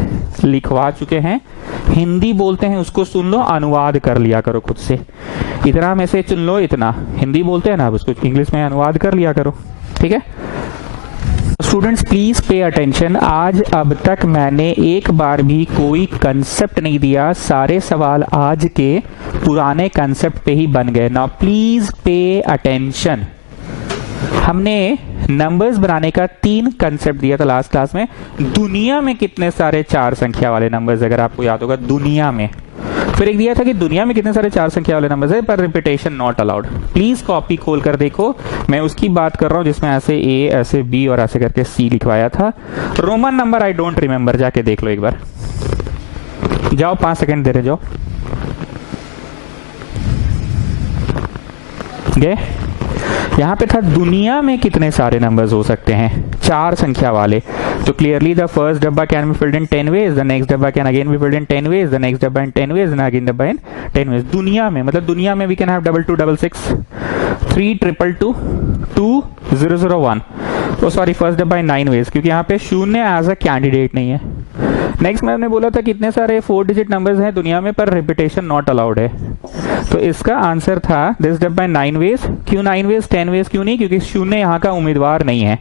लिखवा चुके हैं। हिंदी बोलते हैं उसको सुन लो, अनुवाद कर लिया करो खुद से। इतना में से चुन लो, इतना हिंदी बोलते हैं ना, अब उसको इंग्लिश में अनुवाद कर लिया करो, ठीक है। Students please pay attention. आज अब तक मैंने एक बार भी कोई कंसेप्ट नहीं दिया, सारे सवाल आज के पुराने कंसेप्ट पे ही बन गए। Now please pay attention. हमने नंबर्स बनाने का 3 कंसेप्ट दिया था लास्ट क्लास में। दुनिया में कितने सारे 4 संख्या वाले नंबर्स, अगर आपको याद होगा, दुनिया में। फिर एक दिया था कि दुनिया में कितने सारे 4 संख्या वाले नंबर्स है पर repetition not allowed. Please copy खोल कर देखो, मैं उसकी बात कर रहा हूं जिसमें ऐसे ए, ऐसे बी और ऐसे करके सी लिखवाया था। Roman number I don't remember, जाके देख लो एक बार। जाओ 5 सेकंड दे रहे जाओ। गए? यहां पे था दुनिया में कितने सारे नंबर्स हो सकते हैं 4 संख्या वाले। तो क्लियरली द फर्स्ट डब्बा can be filled in 10 ways, the next डब्बा can again be filled in 10 ways, the next डब्बा इन 10 ways, एंड अगेन डब्बा इन 10 ways। दुनिया में मतलब दुनिया में वी कैन हैव 2266, 3222, 2001। तो सॉरी, फर्स्ट डब्बा इन 9 ways, क्योंकि यहाँ पे शून्य एज अ कैंडिडेट नहीं है। नेक्स्ट मैंने बोला था कितने सारे 4 डिजिट नंबर्स हैं दुनिया में पर रिपीटेशन नॉट अलाउड है। तो इसका आंसर था दिस डब्बा इन 9 ways। क्यों 9 ways, 10 ways क्यों नहीं? क्योंकि शून्य यहाँ का उम्मीदवार नहीं है।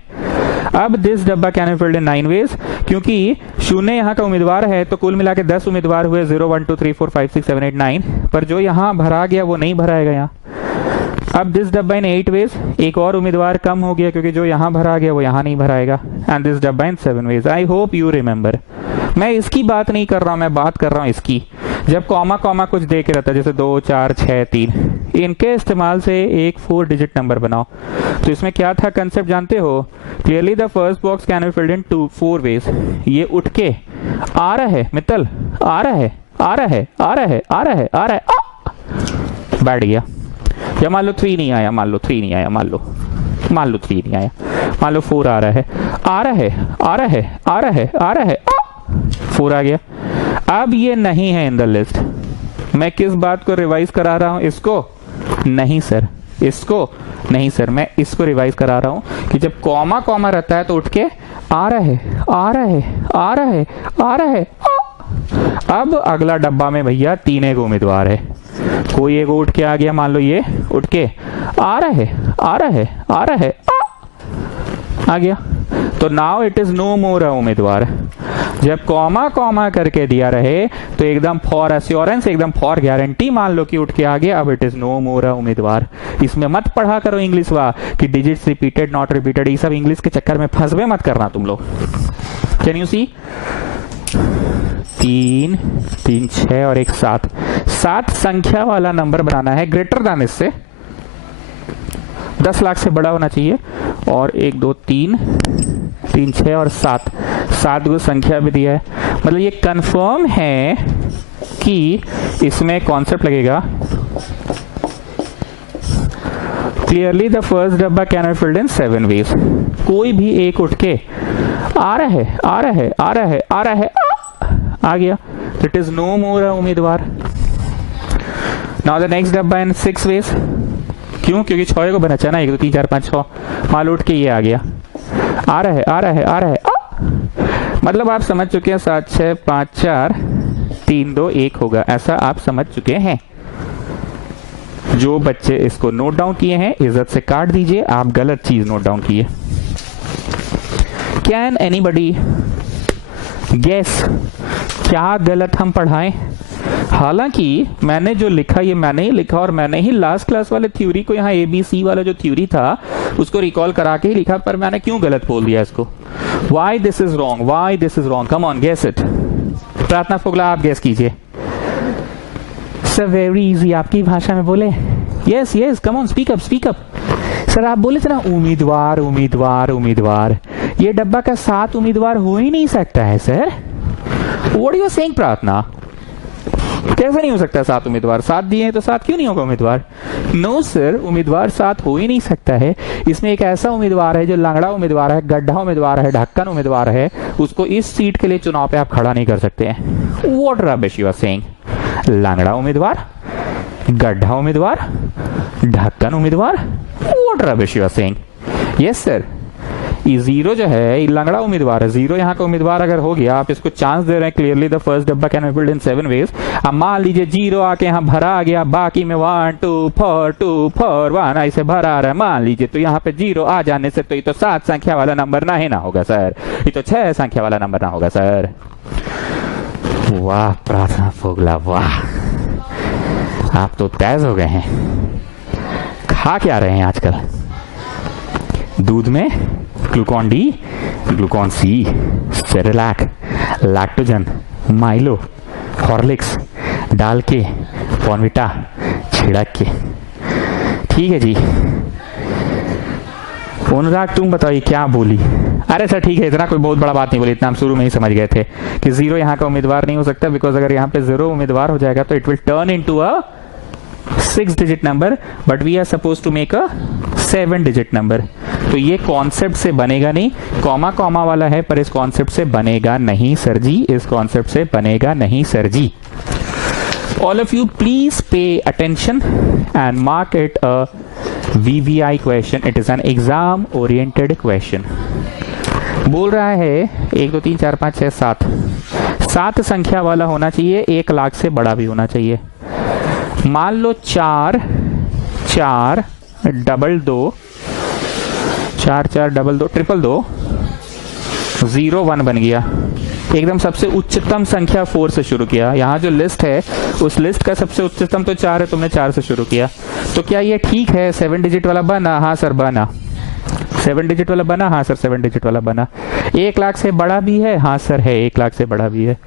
अब दिस डब्बा can be filled in 9 ways, क्योंकि शून्य यहाँ का उम्मीदवार है तो कुल मिला के 10 उम्मीदवार हुए, 0 1 2 3 4 5 6 7 8 9, पर जो यहाँ भरा गया वो नहीं भराएगा यहाँ। अब दिस डब्बा इन 8 ways, एक और उम्मीदवार कम हो गया क्योंकि जो यहाँ भरा गया वो यहाँ नहीं भराएगा। एंड दिस डब्बा इन 7 ways। I hope you remember. मैं इसकी बात नहीं कर रहा हूं, मैं बात कर रहा हूं इसकी। जब कॉमा कॉमा कुछ दे के रहता है जैसे 2 4 6 3, इनके इस्तेमाल से एक 4 डिजिट नंबर बनाओ। तो इसमें क्या था कंसेप्ट जानते हो? Clearly the first box can be filled in 4 ways। ये उठ के आ रहा है मित्तल, आ रहा है, आ रहा है, आ रहा है, आ रहा है, आ रहा है, बैठ गया। या मान लो 3 नहीं आया, मान लो 3 नहीं आया, मान लो 3 नहीं आया, मान लो 4 आ रहा है, आ रहा है, आ रहा है, आ रहा है, आ रहा है, 4 आ गया। अब ये नहीं है इन द लिस्ट। मैं किस बात को रिवाइज करा रहा हूं? इसको नहीं सर, इसको नहीं सर, मैं इसको रिवाइज करा रहा हूं कि जब कॉमा कॉमा रहता है तो उठ के आ रहा है, आ रहा है, आ रहा है, आ रहा है। अब अगला डब्बा में भैया 3 एक उम्मीदवार है, कोई एक उठ के आ गया, मान लो ये उठ के आ रहा है, आ रहा है, आ रहा है, आ गया। तो नाउ इट इज नो मोर अ उम्मीदवार। जब कॉमा कॉमा करके दिया रहे तो एकदम फॉर एश्योरेंस, एकदम फॉर गारंटी मान लो कि उठ के आ गया, अब इट इज नो मोर अ उम्मीदवार। इसमें मत पढ़ा करो इंग्लिश वा कि डिजिट्स रिपीटेड नॉट रिपीटेड, ये सब इंग्लिश के चक्कर में फंसवे मत करना तुम लोग। Can you see? 3 3 6 और 1 7, 7 संख्या वाला नंबर बनाना है, ग्रेटर देन इससे 10 लाख से बड़ा होना चाहिए। और 1 2 3 3 6 और 7, 7 को संख्या भी दिया है। मतलब ये कंफर्म है कि इसमें कॉन्सेप्ट लगेगा क्लियरली द फर्स्ट डब्बा can be filled in 7 ways। कोई भी एक उठ के आ रहा है, आ रहा है, आ रहा है, आ रहा है, आ गया। इट इज नो मोर अ उम्मीदवार। नाउ द नेक्स्ट डब्बा इन 6 ways। क्यों? क्योंकि 6 को बना चाहिए ना, 1 2 3 4 5 6, माल उठ के ये आ गया, आ रहा है, आ रहा है, आ रहा है। मतलब आप समझ चुके हैं 7 6 5 4 3 2 1 होगा, ऐसा आप समझ चुके हैं। जो बच्चे इसको नोट डाउन किए हैं इज्जत से काट दीजिए, आप गलत चीज नोट डाउन किए। कैन एनीबडी गेस क्या गलत हम पढ़ाएं? हालांकि मैंने जो लिखा ये मैंने ही लिखा और मैंने ही लास्ट क्लास वाले थ्योरी को यहाँ ABC वाला जो थ्योरी था उसको रिकॉल करा के ही लिखा, पर मैंने क्यों गलत बोल दिया इसको? Why this is wrong? Why this is wrong? Come on, guess it. प्रार्थना फोगला आप गेस कीजिए। सर वेरी इजी, आपकी भाषा में बोले। Yes yes, come on, speak up, speak up. Sir आप बोले थे ना उम्मीदवार उम्मीदवार उम्मीदवार, ये डब्बा का 7 उम्मीदवार हो ही नहीं सकता है sir. What are you saying प्रार्थना? कैसे नहीं हो सकता 7 उम्मीदवार? 7 दिए हैं तो 7 क्यों नहीं होगा उम्मीदवार? नो सर, उम्मीदवार 7 हो ही नहीं सकता है। इसमें एक ऐसा उम्मीदवार है जो लंगड़ा उम्मीदवार है, गड्ढा उम्मीदवार है, ढक्कन उम्मीदवार है, उसको इस सीट के लिए चुनाव पे आप खड़ा नहीं कर सकते हैं। What rubbish you are saying? लंगड़ा उम्मीदवार, गड्ढा उम्मीदवार, ढक्कन उम्मीदवार, what rubbish you are saying? Yes sir, ये जीरो जो है ये लंगड़ा उम्मीदवार है। जीरो यहाँ का उम्मीदवार अगर हो गया, आप इसको चांस दे रहे हैं क्लियरली द फर्स्ट डब्बा can be build in 7 ways. अब मान लीजिए जीरो आके यहाँ भरा आ गया, बाकी में 1 2 4 1 ऐसे भरा आ रहा है, मान लीजिए, तो यहाँ पे जीरो आ जाने से तो ये तो 7 संख्या वाला नंबर ना ही ना होगा सर, ये तो 6 संख्या वाला नंबर ना होगा सर। वाह प्रार्थना फोगला, वाह, आप तो तेज हो गए हैं। खा क्या रहे हैं आजकल? दूध में ग्लूकॉन डी, ग्लूकॉन सी, सेरेलैक, लैक्टोजन, माइलो, हॉर्लिक्स डाल के, बॉर्नविटा छिड़क के। ठीक है जी। अनुराग तुम बताइए क्या बोली? अरे सर ठीक है, इतना कोई बहुत बड़ा बात नहीं बोली, इतना हम शुरू में ही समझ गए थे कि जीरो यहाँ का उम्मीदवार नहीं हो सकता, बिकॉज अगर यहाँ पे जीरो उम्मीदवार हो जाएगा तो it will turn into a 6 digit number, but we are suppose to make a 7 digit number. तो ये कॉन्सेप्ट से बनेगा नहीं, कॉमा कॉमा वाला है पर इस कॉन्सेप्ट से बनेगा नहीं सर जी, इस कॉन्सेप्ट से बनेगा नहीं sir ji. All of you please pay attention and mark it a VVI question. It is an exam oriented question. बोल रहा है 1 2 3 4 5 6 7 7 संख्या वाला होना चाहिए, 1 लाख से बड़ा भी होना चाहिए। मान लो 4 4 2 2 4 4 2 2 3 2 0 1 बन गया। एकदम सबसे उच्चतम संख्या 4 से शुरू किया। यहाँ जो लिस्ट है उस लिस्ट का सबसे उच्चतम तो 4 है, तुमने 4 से शुरू किया, तो क्या ये ठीक है? 7 डिजिट वाला बना? हाँ सर बना। 7 डिजिट वाला बना? हाँ सर 7 डिजिट वाला बना। 1 लाख से बड़ा भी है? हाँ सर है, 1 लाख से बड़ा भी है।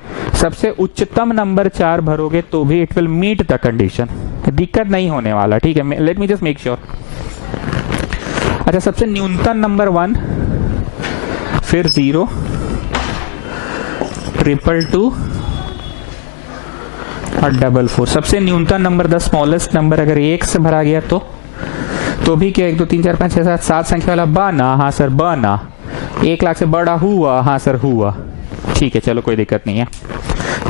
सबसे उच्चतम नंबर 4 भरोगे तो भी it will meet the condition, दिक्कत नहीं होने वाला। ठीक है, let me just make sure. अच्छा, सबसे न्यूनतम नंबर 1, फिर 0, 222 और 44। सबसे न्यूनतम नंबर, द स्मॉलेस्ट नंबर अगर 1 से भरा गया तो भी क्या 1 2 3 4 5 6 7 7 संख्या वाला बना? हाँ सर बना। 1 लाख से बड़ा हुआ? हाँ सर हुआ। ठीक है, चलो कोई दिक्कत नहीं है।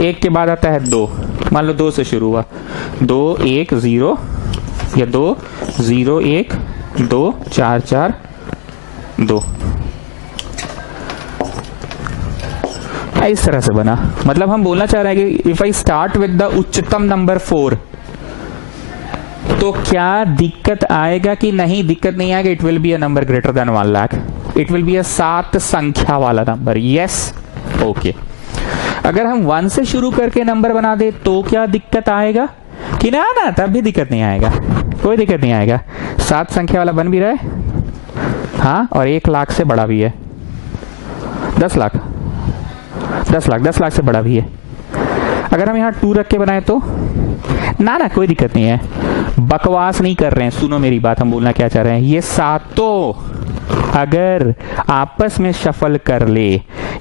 1 के बाद आता है 2, मान लो 2 से शुरू हुआ, 2 1 0 या 2 0 1 2 4 4 2, इस तरह से बना। मतलब हम बोलना चाह रहे हैं कि if I start with the उच्चतम नंबर 4 तो क्या दिक्कत आएगा कि नहीं? दिक्कत नहीं आएगा। It will be a number greater than 1 lakh, it will be a 7 संख्या वाला नंबर। Yes, okay. अगर हम 1 से शुरू करके नंबर बना दे तो क्या दिक्कत आएगा कि ना? तब भी दिक्कत नहीं आएगा, कोई दिक्कत नहीं आएगा। 7 संख्या वाला बन भी रहा है, हाँ, और 1 लाख से बड़ा भी है। 10 लाख 10 लाख 10 लाख से बड़ा भी है। अगर हम यहाँ 2 रख के बनाए तो ना कोई दिक्कत नहीं है। बकवास नहीं कर रहे हैं, सुनो मेरी बात, हम बोलना क्या चाह रहे हैं। ये सातों अगर आपस में शफल कर ले,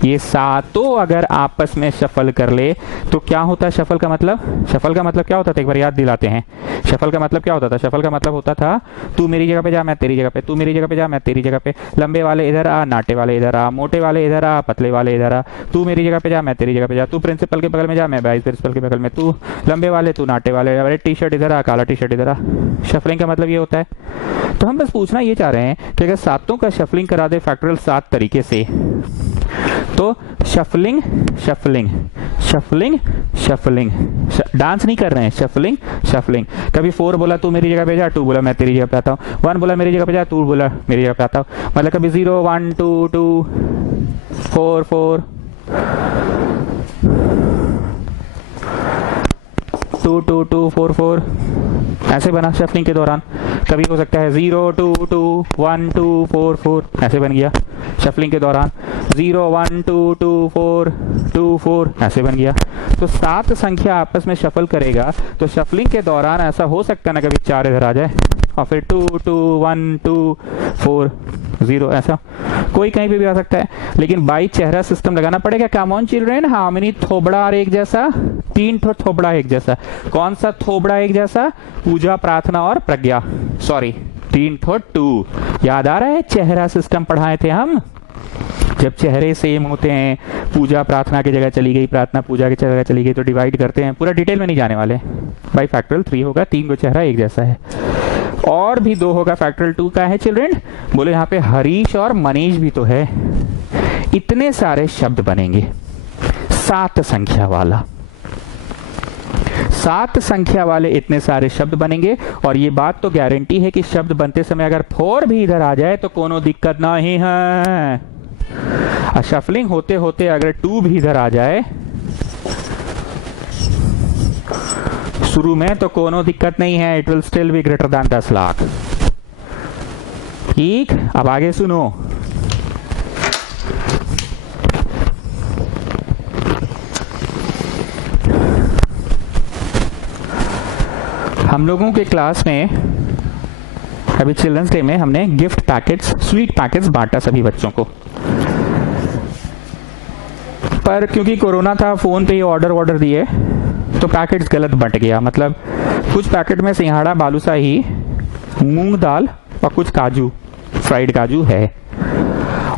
ये सातों अगर आपस में शफल कर ले तो क्या होता है? शफल का मतलब क्या होता था? एक बार याद दिलाते हैं। शफल का मतलब क्या होता था? शफल का मतलब होता था तू मेरी जगह पे जा, मैं तेरी जगह पे, तू मेरी जगह पे जा, मैं तेरी जगह पे, लंबे वाले इधर आ, नाटे वाले इधर आ, मोटे वाले इधर आ, पतले वाले इधर आ, तू मेरी जगह पे जा, मैं तेरी जगह पे जा, तू प्रिंसिपल के बगल में जा, मैं वाइस प्रिंसिपल के बगल में, तू लंबे वाले तू नाटे वाले, रेड टी शर्ट इधर आ, काला टी शर्ट इधर आ। शफलिंग का मतलब ये होता है। तो हम बस पूछना ये चाह रहे हैं कि अगर सातों का शफलिंग करा दे फैक्टोरियल 7 तरीके से, तो shuffling shuffling shuffling shuffling, dance नहीं कर रहे हैं, शफलिंग शफलिंग। कभी 4 बोला तू मेरी जगह पे जा, 2 बोला मैं तेरी जगह पे आता हूँ, 1 बोला मेरी जगह पे जा, 2 बोला मेरी जगह पे आता हूँ। मतलब कभी 0 1 2 2 4 4 2 2 2 4 4 ऐसे बना शफलिंग के दौरान। कभी हो सकता है 0 2 2 1 2 4 4 ऐसे बन गया शफलिंग के दौरान। 0 1 2 2 4 2 4 ऐसे बन गया। तो 7 संख्या आपस में शफल करेगा तो शफलिंग के दौरान ऐसा हो सकता है ना कभी 4 इधर आ जाए और फिर 2 2 1 2 4 0 ऐसा कोई कहीं पे भी आ सकता है। लेकिन बाई चेहरा सिस्टम लगाना पड़ेगा। Come on children, how many थोबड़ा और एक जैसा तीन ठो थोबड़ा एक जैसा। कौन सा थोबड़ा एक जैसा? पूजा, प्रार्थना और प्रज्ञा। सॉरी, 3 ठो 2। याद आ रहा है चेहरा सिस्टम पढ़ाए थे हम, जब चेहरे सेम होते हैं, पूजा प्रार्थना की जगह चली गई, प्रार्थना पूजा की जगह चली गई, तो डिवाइड करते हैं। पूरा डिटेल में नहीं जाने वाले। बाई फैक्टोरियल 3 होगा, 3 को चेहरा एक जैसा है। और भी 2 होगा, फैक्टोरियल 2 का है चिल्ड्रन? बोले यहाँ पे हरीश और मनीष भी तो है। इतने सारे शब्द बनेंगे 7 संख्या वाला, 7 संख्या वाले इतने सारे शब्द बनेंगे। और ये बात तो गारंटी है कि शब्द बनते समय अगर 4 भी इधर आ जाए तो कोनो दिक्कत नहीं है। शफलिंग होते होते अगर 2 भी इधर आ जाए शुरू में तो कोनो दिक्कत नहीं है। It will still be greater than 10 lakh. ठीक, अब आगे सुनो। हम लोगों के क्लास में अभी चिल्ड्रंस डे में हमने गिफ्ट पैकेट्स, स्वीट पैकेट्स बांटा सभी बच्चों को, पर क्योंकि कोरोना था फोन पे ही ऑर्डर दिए तो पैकेट्स गलत बंट गया। मतलब कुछ पैकेट में सिंघाड़ा, बालूशाही, मूंग दाल और कुछ काजू, फ्राइड काजू है,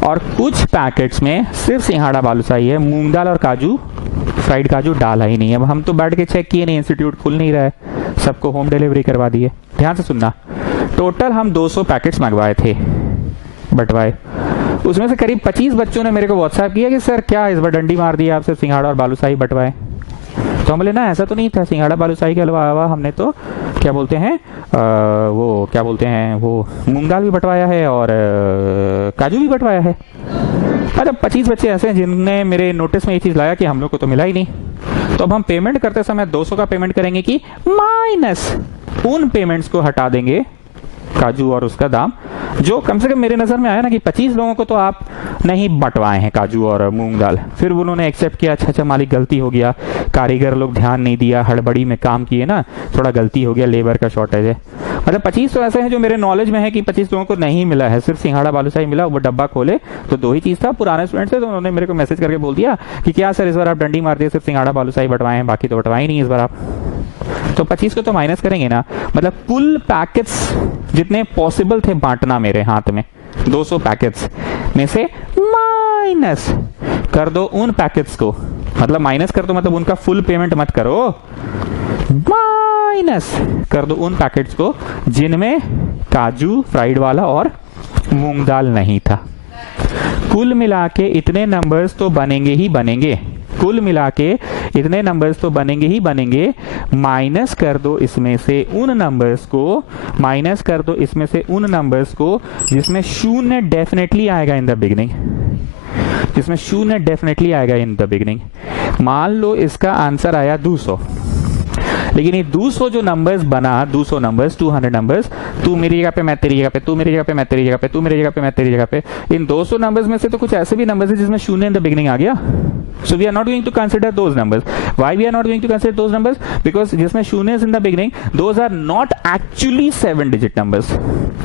और कुछ पैकेट्स में सिर्फ सिंघाड़ा बालूशाही है, मूंग दाल और काजू, फ्राइड काजू डाला ही नहीं है। अब हम तो बैठ के चेक किए नहीं, इंस्टीट्यूट खुल नहीं रहा है, सबको होम डिलीवरी करवा दिए। ध्यान से सुनना, टोटल हम 200 पैकेट्स मंगवाए थे, बंटवाए। उसमें से करीब 25 बच्चों ने मेरे को व्हाट्सएप किया कि सर क्या इस बार डंडी मार दी आपसे, सिंघाड़ा और बालूशाही बंटवाए। तो हम बोले ना ऐसा तो नहीं था, सिंघाड़ा बालूशाही के अलावा हमने तो क्या बोलते हैं वो मूंग दाल भी बंटवाया है और काजू भी बंटवाया है। अच्छा, 25 बच्चे ऐसे हैं जिनने मेरे नोटिस में ये चीज लाया कि हम लोग को तो मिला ही नहीं। तो अब हम पेमेंट करते समय 200 का पेमेंट करेंगे कि माइनस उन पेमेंट्स को हटा देंगे, काजू और उसका दाम, जो कम से कम मेरे नजर में आया ना कि 25 लोगों को तो आप नहीं बंटवाए हैं काजू और मूंग दाल। फिर उन्होंने एक्सेप्ट किया, अच्छा मालिक गलती हो गया, कारीगर लोग ध्यान नहीं दिया, हड़बड़ी में काम किए ना, थोड़ा गलती हो गया, लेबर का शॉर्टेज है। मतलब 25 तो ऐसे हैं जो मेरे नॉलेज में है कि 25 लोगों को नहीं मिला है, सिर्फ सिंघाड़ा बालूशाही मिला। वो डब्बा खोले तो 2 ही चीज था, पुराने स्टूडेंट थे, तो उन्होंने मेरे को मैसेज करके बोल दिया कि क्या सर इस बार आप डंडी मार दिए, सिर्फ सिंघाड़ा बालूशाही बंटवाए हैं, बाकी तो बंटवाए नहीं इस बार आप। तो 25 को तो माइनस करेंगे ना, मतलब कुल पैकेट्स जितने पॉसिबल थे बांटना मेरे हाथ में, 200 पैकेट्स में से माइनस कर दो उन पैकेट्स को, मतलब माइनस कर दो मतलब उनका फुल पेमेंट मत करो, माइनस कर दो उन पैकेट्स को जिनमें काजू, फ्राइड वाला और मूंग दाल नहीं था। कुल मिला के इतने नंबर्स तो बनेंगे ही बनेंगे, कुल मिला के इतने नंबर्स तो बनेंगे ही बनेंगे। माइनस कर दो इसमें से उन नंबर्स को, माइनस कर दो इसमें से उन नंबर्स को जिसमें शून्य डेफिनेटली आएगा इन द बिगिनिंग, जिसमें शून्य डेफिनेटली आएगा इन द बिगिनिंग। मान लो इसका आंसर आया 200, लेकिन ये 200 जो नंबर्स बना, 200 नंबर्स, 200 नंबर्स, तू मेरी जगह पे मैं तेरी जगह पे, तू मेरी जगह पे मैं तेरी जगह पे, तू मेरी जगह पे मैं तेरी जगह पे, इन 200 नंबर्स में से तो कुछ ऐसे भी नंबर्स है जिसमें शून्य इन द बिगिनिंग आ गया। So we are not going to consider those numbers. Why we are not going to consider those numbers? Because जिसमें शून्य is in the beginning, those are not actually 7-digit numbers.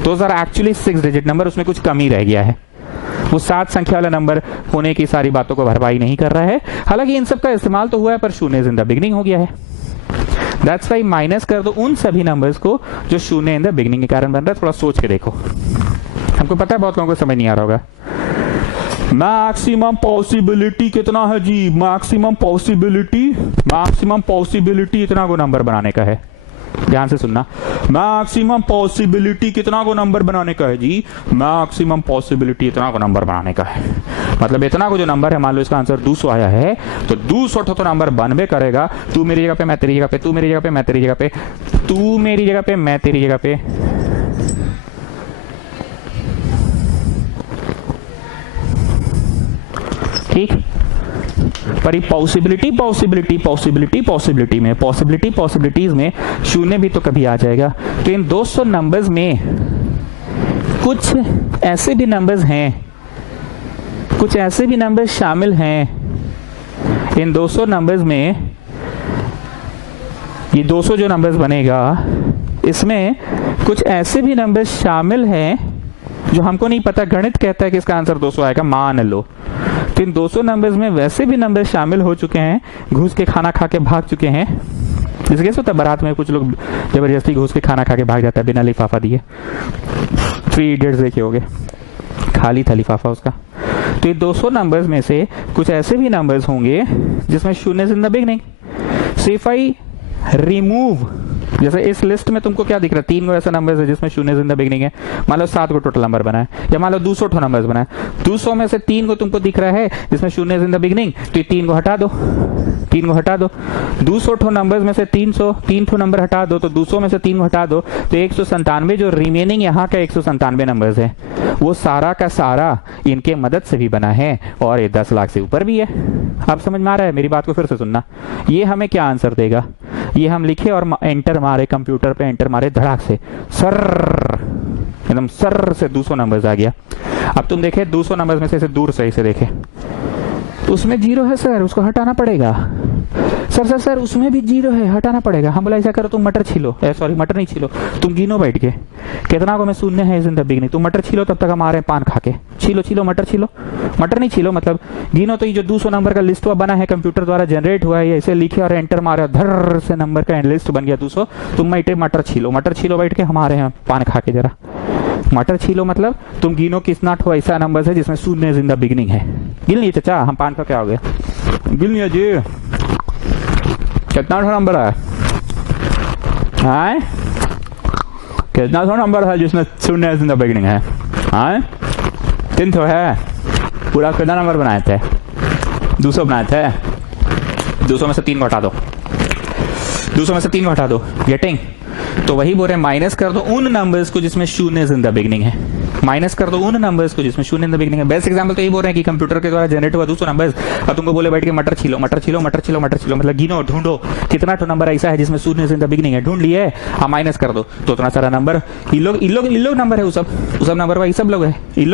Those are actually 6-digit number. उसमें कुछ कमी रह गया है, वो 7 संख्या वाला नंबर होने की सारी बातों को भरपाई नहीं कर रहा है। हालांकि इन सब का इस्तेमाल तो हुआ है पर शून्य is in the beginning हो गया है। That's why माइनस कर दो उन सभी नंबर्स को जो शून्य इन द बिगिनिंग के कारण बन रहा है। थोड़ा सोच के देखो, हमको पता है बहुत लोगों को समझ नहीं आ रहा होगा। मैक्सिमम पॉसिबिलिटी कितना है जी? मैक्सिमम पॉसिबिलिटी इतना को नंबर बनाने का है। ध्यान से सुनना, मैक्सिमम पॉसिबिलिटी कितना को नंबर बनाने का है जी? मैक्सिमम पॉसिबिलिटी इतना को नंबर बनाने का है। मतलब इतना को जो नंबर है, मान लो इसका आंसर 200 आया है तो 200 तो नंबर बनबे करेगा। तू मेरी जगह पे मैं तेरी जगह पे, तू मेरी जगह पे मैं तेरी जगह पे, तू मेरी जगह पे मैं तेरी जगह पे, ठीक। पर पॉसिबिलिटीज में शून्य भी तो कभी आ जाएगा। तो इन 200 नंबर्स में कुछ ऐसे भी नंबर्स हैं, कुछ ऐसे भी नंबर्स शामिल हैं इन 200 नंबर्स में। ये 200 जो नंबर्स बनेगा इसमें कुछ ऐसे भी नंबर्स शामिल हैं जो हमको नहीं पता, गणित कहता है कि इसका आंसर 200 आएगा, मान लो। तो इन 200 नंबर्स में वैसे भी नंबर शामिल हो चुके हैं, घुस के खाना खा के भाग चुके हैं। जैसे कैसे होता है बारात में कुछ लोग जबरदस्ती घुस के खाना खा के भाग जाता है बिना लिफाफा दिए। 3 इडियट्स देखे होगे, खाली था लिफाफा उसका। तो ये 200 नंबर्स में से कुछ ऐसे भी नंबर्स होंगे जिसमें शून्य in the beginning. So if I remove, जैसे इस लिस्ट में तुमको क्या दिख रहा है, 3 गो ऐसा नंबर है जिसमें शून्य इन द बिगनिंग है। मान लो 7 गो टोटल नंबर बना है, या मान लो 200 नंबर बना है। 200 में से 3 गो तुमको दिख रहा है जिसमें शून्य इन द बिगनिंग, तो ये 3 गो हटा दो, 3 गो हटा दो। 200 नंबर्स में से 3 नंबर हटा दो, तो 200 में से 3 गो हटा दो, तो 197 जो रिमेनिंग यहाँ का 197 नंबर्स है, वो सारा का सारा इनके मदद से भी बना है, और ये 10 लाख से ऊपर भी है। आप समझ में आ रहा है? मेरी बात को फिर से सुनना। ये हमें क्या आंसर देगा, ये हम लिखे और एंटर मारे, कंप्यूटर पे एंटर मारे धड़ाक से, सर एकदम सर से 200 नंबर्स आ गया। अब तुम देखे 200 नंबर्स में से इसे दूर से इसे देखे, तो उसमें 0 है सर, उसको हटाना पड़ेगा। सर सर सर उसमें भी 0 है, हटाना पड़ेगा। हम बोला ऐसा करो, तुम मटर छीलो, सॉरी मटर नहीं छीलो, तुम गिनो बैठ के कितना को में शून्य है इस इन द बिगनिंग। तुम मटर छीलो, तब तक हम आ रहे हैं पान खा के। छीलो छीलो मटर छीलो, मटर नहीं छीलो, मतलब गिनो। तो ये जो 200 नंबर का लिस्ट हुआ बना है, कंप्यूटर द्वारा जनरेट हुआ है, ये ऐसे लिखे और एंटर मारे, धर से नंबर का लिस्ट बन गया 200। तुम बैठे मटर छीलो बैठ के, हम आ रहे हैं पान खा के। जरा मटर छीलो मतलब तुम गिनो कितना ठो ऐसा नंबर है जिसमें शून्य इन द बिगनिंग है। गिन लिए चाचा, हम पान खा के आओगे, गिन लिया जी कितना नंबर है? हाँ कितना नंबर है जिसमें शून्य इन द बिगनिंग है? हाँ 3 है। पूरा कितना नंबर बनाए थे? 200 बनाए थे। 200 में से 3 घटा दो, 200 में से 3 घटा दो, गेटिंग? तो वही बोल रहे हैं माइनस कर दो उन नंबर्स को जिसमें शून्य इन द बिगनिंग है, माइनस कर दो उन नंबर्स को जिसमें शून्य इन द बिगनिंग है। बेस्ट एग्जांपल तो यही बोल रहे हैं कि कंप्यूटर के द्वारा जनरेट हुआ 200 नंबर्स, और तुमको बोले बैठ के मटर छीलो मटर छीलो मटर छीलो मटर छीलो, मतलब गिनो ढूंढो कितना तो नंबर ऐसा है जिसमें शून्य इन द बिगनिंग है। ढूंढ लिए, हाँ माइनस कर दो, तो उतना सारा नंबर इन लोग नंबर है, वो सब नंबर वही सब लोग है, इन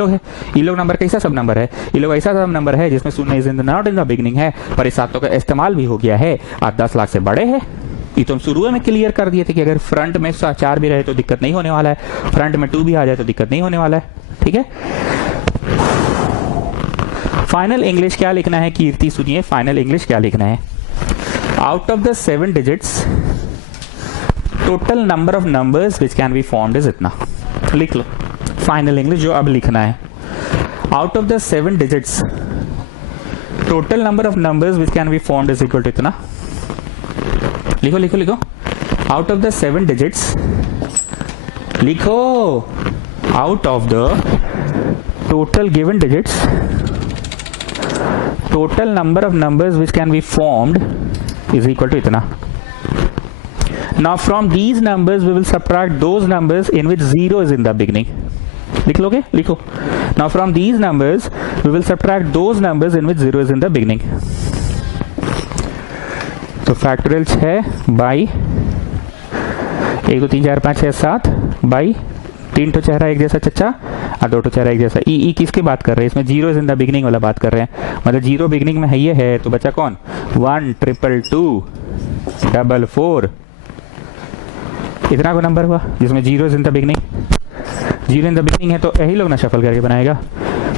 लोग नंबर कैसा सब नंबर है, इन लोग ऐसा सब नंबर है जिसमें शून्य नॉट इन द बिगनिंग है, पर इस सातों का इस्तेमाल भी हो गया है और 10 लाख से बड़े है। ये तो हम शुरू में क्लियर कर दिए थे कि अगर फ्रंट में 4 भी रहे तो दिक्कत नहीं होने वाला है, फ्रंट में 2 भी आ जाए तो दिक्कत नहीं होने वाला है। ठीक है, फाइनल इंग्लिश क्या लिखना है कीर्ति? सुनिए फाइनल इंग्लिश क्या लिखना है। Out of the 7 digits total number of numbers which can be formed is इतना। लिख लो फाइनल इंग्लिश जो अब लिखना है। Out of the 7 digits total number of numbers which can be formed is equal to इतना। लिखो लिखो लिखो, आउट ऑफ द 7 डिजिट्स, लिखो out of the total given digits total number of numbers which can be formed is equal to इतना। Now from these numbers we will subtract those numbers in which 0 is in the beginning. लिख लोगे? लिखो। Now from these numbers we will subtract those numbers in which 0 is in the beginning. तो factorial 6 by 1 2 3 4 5 6 7 by 3 तो चेहरा एक जैसा चच्चा और 2 तो चेहरा एक जैसा। ई किसकी बात कर रहे हैं? इसमें 0 इन द बिगिनिंग वाला बात कर रहे हैं, मतलब 0 बिगिनिंग में है, ये है तो बचा कौन? 1 2 2 4 4। इतना को नंबर हुआ जिसमें 0 इन the beginning. 0 in the beginning है तो यही लोग ना शफल करके बनाएगा,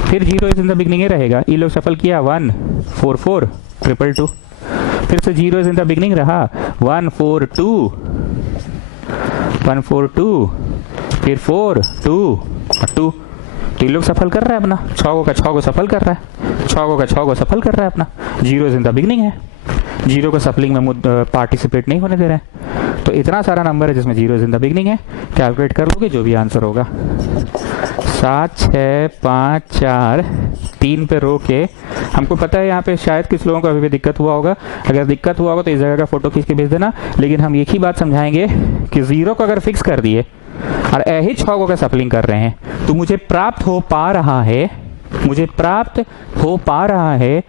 फिर 0 इन द बिगिनिंग ही रहेगा। ये लोग शफल किया 1 4 4 2 2, फिर से 0 इन द बिगिनिंग रहा 1 4 2 1 4 2, फिर 4 2 2। तो ये लोग सफल कर रहा है अपना, 6 का 6 सफल कर रहा है, 6 का 6 सफल कर रहा है अपना। 0 इन द बिगिनिंग है, 0 को सफलिंग में पार्टिसिपेट नहीं होने दे रहे हैं। तो इतना सारा नंबर है जिसमें 0 इन द बिगिनिंग है। कैलकुलेट कर लोगे जो भी आंसर होगा। 7 6 5 4 3 पे रो के, हमको पता है यहाँ पे शायद किस लोगों को अभी भी दिक्कत हुआ होगा। अगर दिक्कत हुआ होगा तो इस जगह का फोटो खींच के भेज देना, लेकिन हम एक ही बात समझाएंगे कि 0 को अगर फिक्स कर दिए और यही 6 का सफलिंग कर रहे हैं तो मुझे प्राप्त हो पा रहा है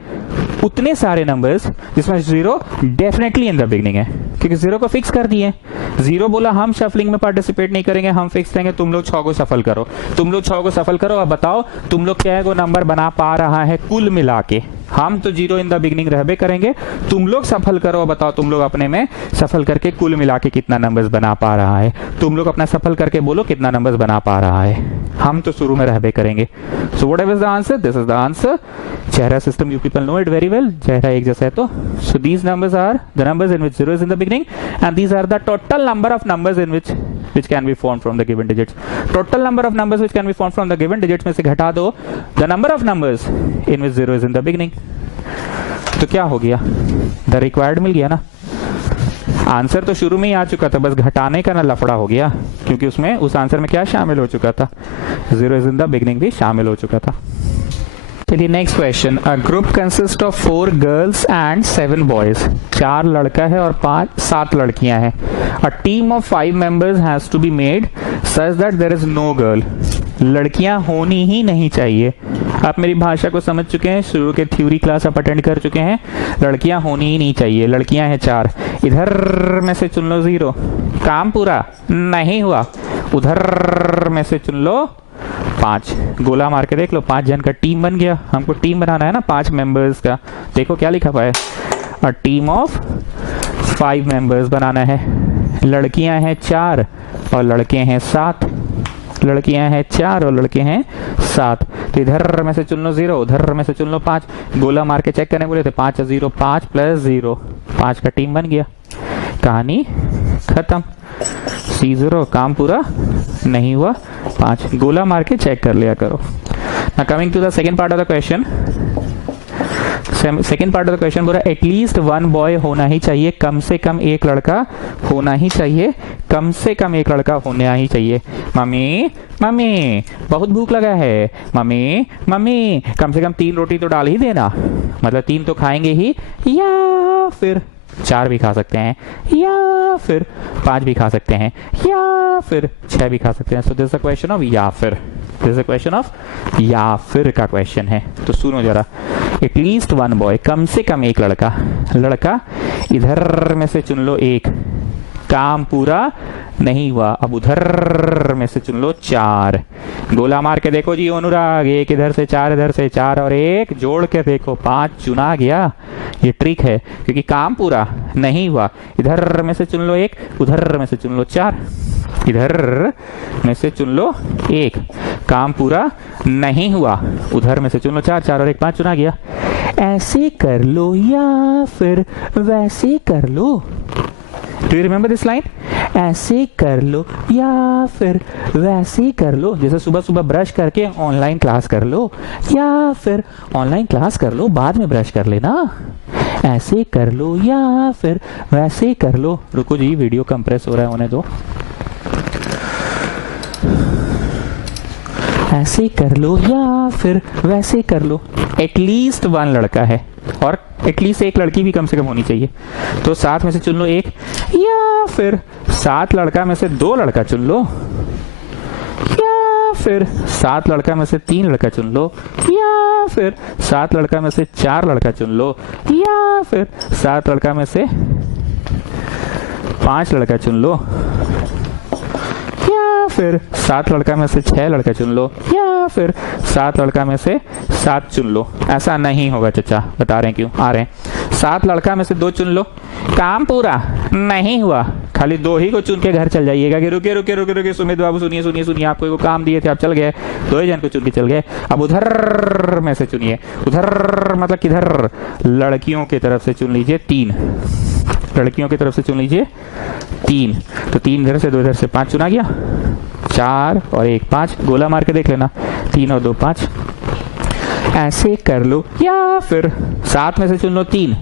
उतने सारे नंबर्स जिसमें 0 डेफिनेटली इन द बिगिनिंग है, क्योंकि 0 को फिक्स कर दिए। 0 बोला हम शफलिंग में पार्टिसिपेट नहीं करेंगे, हम फिक्स करेंगे, तुम लोग 6 को सफल करो, तुम लोग 6 को सफल करो। अब बताओ तुम लोग क्या है नंबर बना पा रहा है कुल मिला के? हम तो 0 इन द बिगिनिंग रहबे करेंगे, तुम लोग सफल करो। बताओ तुम लोग अपने में सफल करके कुल मिला के कितना नंबर्स बना पा रहा है? तुम लोग अपना सफल करके बोलो कितना नंबर्स बना पा रहा है। हम तो शुरू में रहबे करेंगे। So what is the answer? This is the answer. चेहरा system, you people know it very well, चेहरा एक जैसा है तो। So these numbers are the numbers in which 0 is in the beginning and these are the total number of numbers in which can be formed from the given digits. Total number of numbers which can be formed from the given digits में से घटा दो the number of numbers in which 0 is in the beginning. तो क्या हो गया? The required मिल गया ना। आंसर तो शुरू में ही आ चुका था, बस घटाने का ना लफड़ा हो गया, क्योंकि उसमें उस आंसर में क्या शामिल हो चुका था? 0 is in the beginning भी शामिल हो चुका था। चलिए next question. A group consist of 4 girls and 7 boys. 4 लड़का है और 7 लड़कियां हैं। A team of 5 members has to be made such that there is no girl. लड़कियां होनी ही नहीं चाहिए। आप मेरी भाषा को समझ चुके हैं, शुरू के थ्योरी क्लास आप अटेंड कर चुके हैं। लड़कियां होनी ही नहीं चाहिए। लड़कियां हैं 4, इधर में से चुन लो 0, काम पूरा नहीं हुआ। उधर में से चुन लो 5, गोला मार के देख लो, 5 जन का टीम बन गया। हमको टीम बनाना है ना 5 मेंबर्स का। देखो क्या लिखा हुआ है, अ टीम ऑफ 5 मेंबर्स बनाना है। लड़कियां हैं 4 और लड़के हैं 7। लड़कियां हैं 4 और लड़के हैं 7। तो इधर में से चुन लो 0, उधर में से चुन लो 5। गोला मार के चेक करने बोले थे, 5 0, 5 + 0, 5 का टीम बन गया। कहानी खत्म। C0 काम पूरा नहीं हुआ। 5 गोला मार के चेक कर लिया करो। Now coming to the second part of the question. Second part of the question बोला एटलीस्ट 1 बॉय होना ही चाहिए, कम से कम एक लड़का होना ही चाहिए, कम से कम एक लड़का होना ही चाहिए। मम्मी मम्मी बहुत भूख लगा है, मम्मी मम्मी कम से कम 3 रोटी तो डाल ही देना। मतलब 3 तो खाएंगे ही, या फिर 4 भी खा सकते हैं, या फिर 5 भी खा सकते हैं, या फिर 6 भी खा सकते हैं। So this is a question of या फिर। This is a question of या फिर का क्वेश्चन है। तो सुनो जरा, एटलीस्ट 1 बॉय, कम से कम एक लड़का। लड़का इधर में से चुन लो 1, काम पूरा नहीं हुआ। अब उधर में से चुन लो 4। गोला मार के देखो जी अनुराग, 1 इधर से 4, इधर से 4 और 1 जोड़ के देखो 5 चुना गया। ये ट्रिक है, क्योंकि काम पूरा नहीं हुआ। इधर में से चुन लो 1, उधर में से चुन लो 4, इधर में से चुन लो 1, काम पूरा नहीं हुआ। उधर में से चुन लो 4, 4 और 1 5 चुना गया। ऐसे कर लो या फिर वैसे कर लो। Do you remember this line? ऐसे कर लो या फिर वैसे कर लो। जैसे सुबह सुबह ब्रश करके ऑनलाइन क्लास कर लो, या फिर ऑनलाइन क्लास कर लो बाद में ब्रश कर लेना। ऐसे कर लो या फिर वैसे कर लो। रुको जी, वीडियो कंप्रेस हो रहा है, होने दो। ऐसे कर लो या फिर वैसे कर लो। एटलीस्ट 1 लड़का है और एटलीस्ट एक लड़की भी कम से कम होनी चाहिए। तो 7 में से चुन लो 1, या फिर 7 लड़का में से 2 लड़का चुन लो, या फिर 7 लड़का में से 3 लड़का चुन लो, या फिर 7 लड़का में से 4 लड़का चुन लो, या फिर 7 लड़का में से 5 लड़का चुन लो, या फिर 7 लड़का में से 6 लड़का चुन लो, या फिर 7 लड़का में से 7 चुन लो। ऐसा नहीं होगा चचा, बता रहे हैं क्यों आ रहे हैं। 7 लड़का में से 2 चुन लो, काम पूरा नहीं हुआ। खाली 2 ही को चुन के घर चल जाइएगा कि रुके रुके रुके रुके सुमित बाबू सुनिए सुनिए सुनिए, आपको वो काम दिए थे आप चल गए, 2 ही जन को चुन के चल गए। अब उधर में से चुनिए, उधर मतलब किधर, लड़कियों की तरफ से चुन लीजिए 3, लड़कियों की तरफ से चुन लीजिए 3। तो 3 इधर से 2 इधर से 5 चुना गया। 4 और 1 5, गोला मार के देख लेना, 3 और 2 5। ऐसे कर लो या फिर 7 में से चुन लो 3,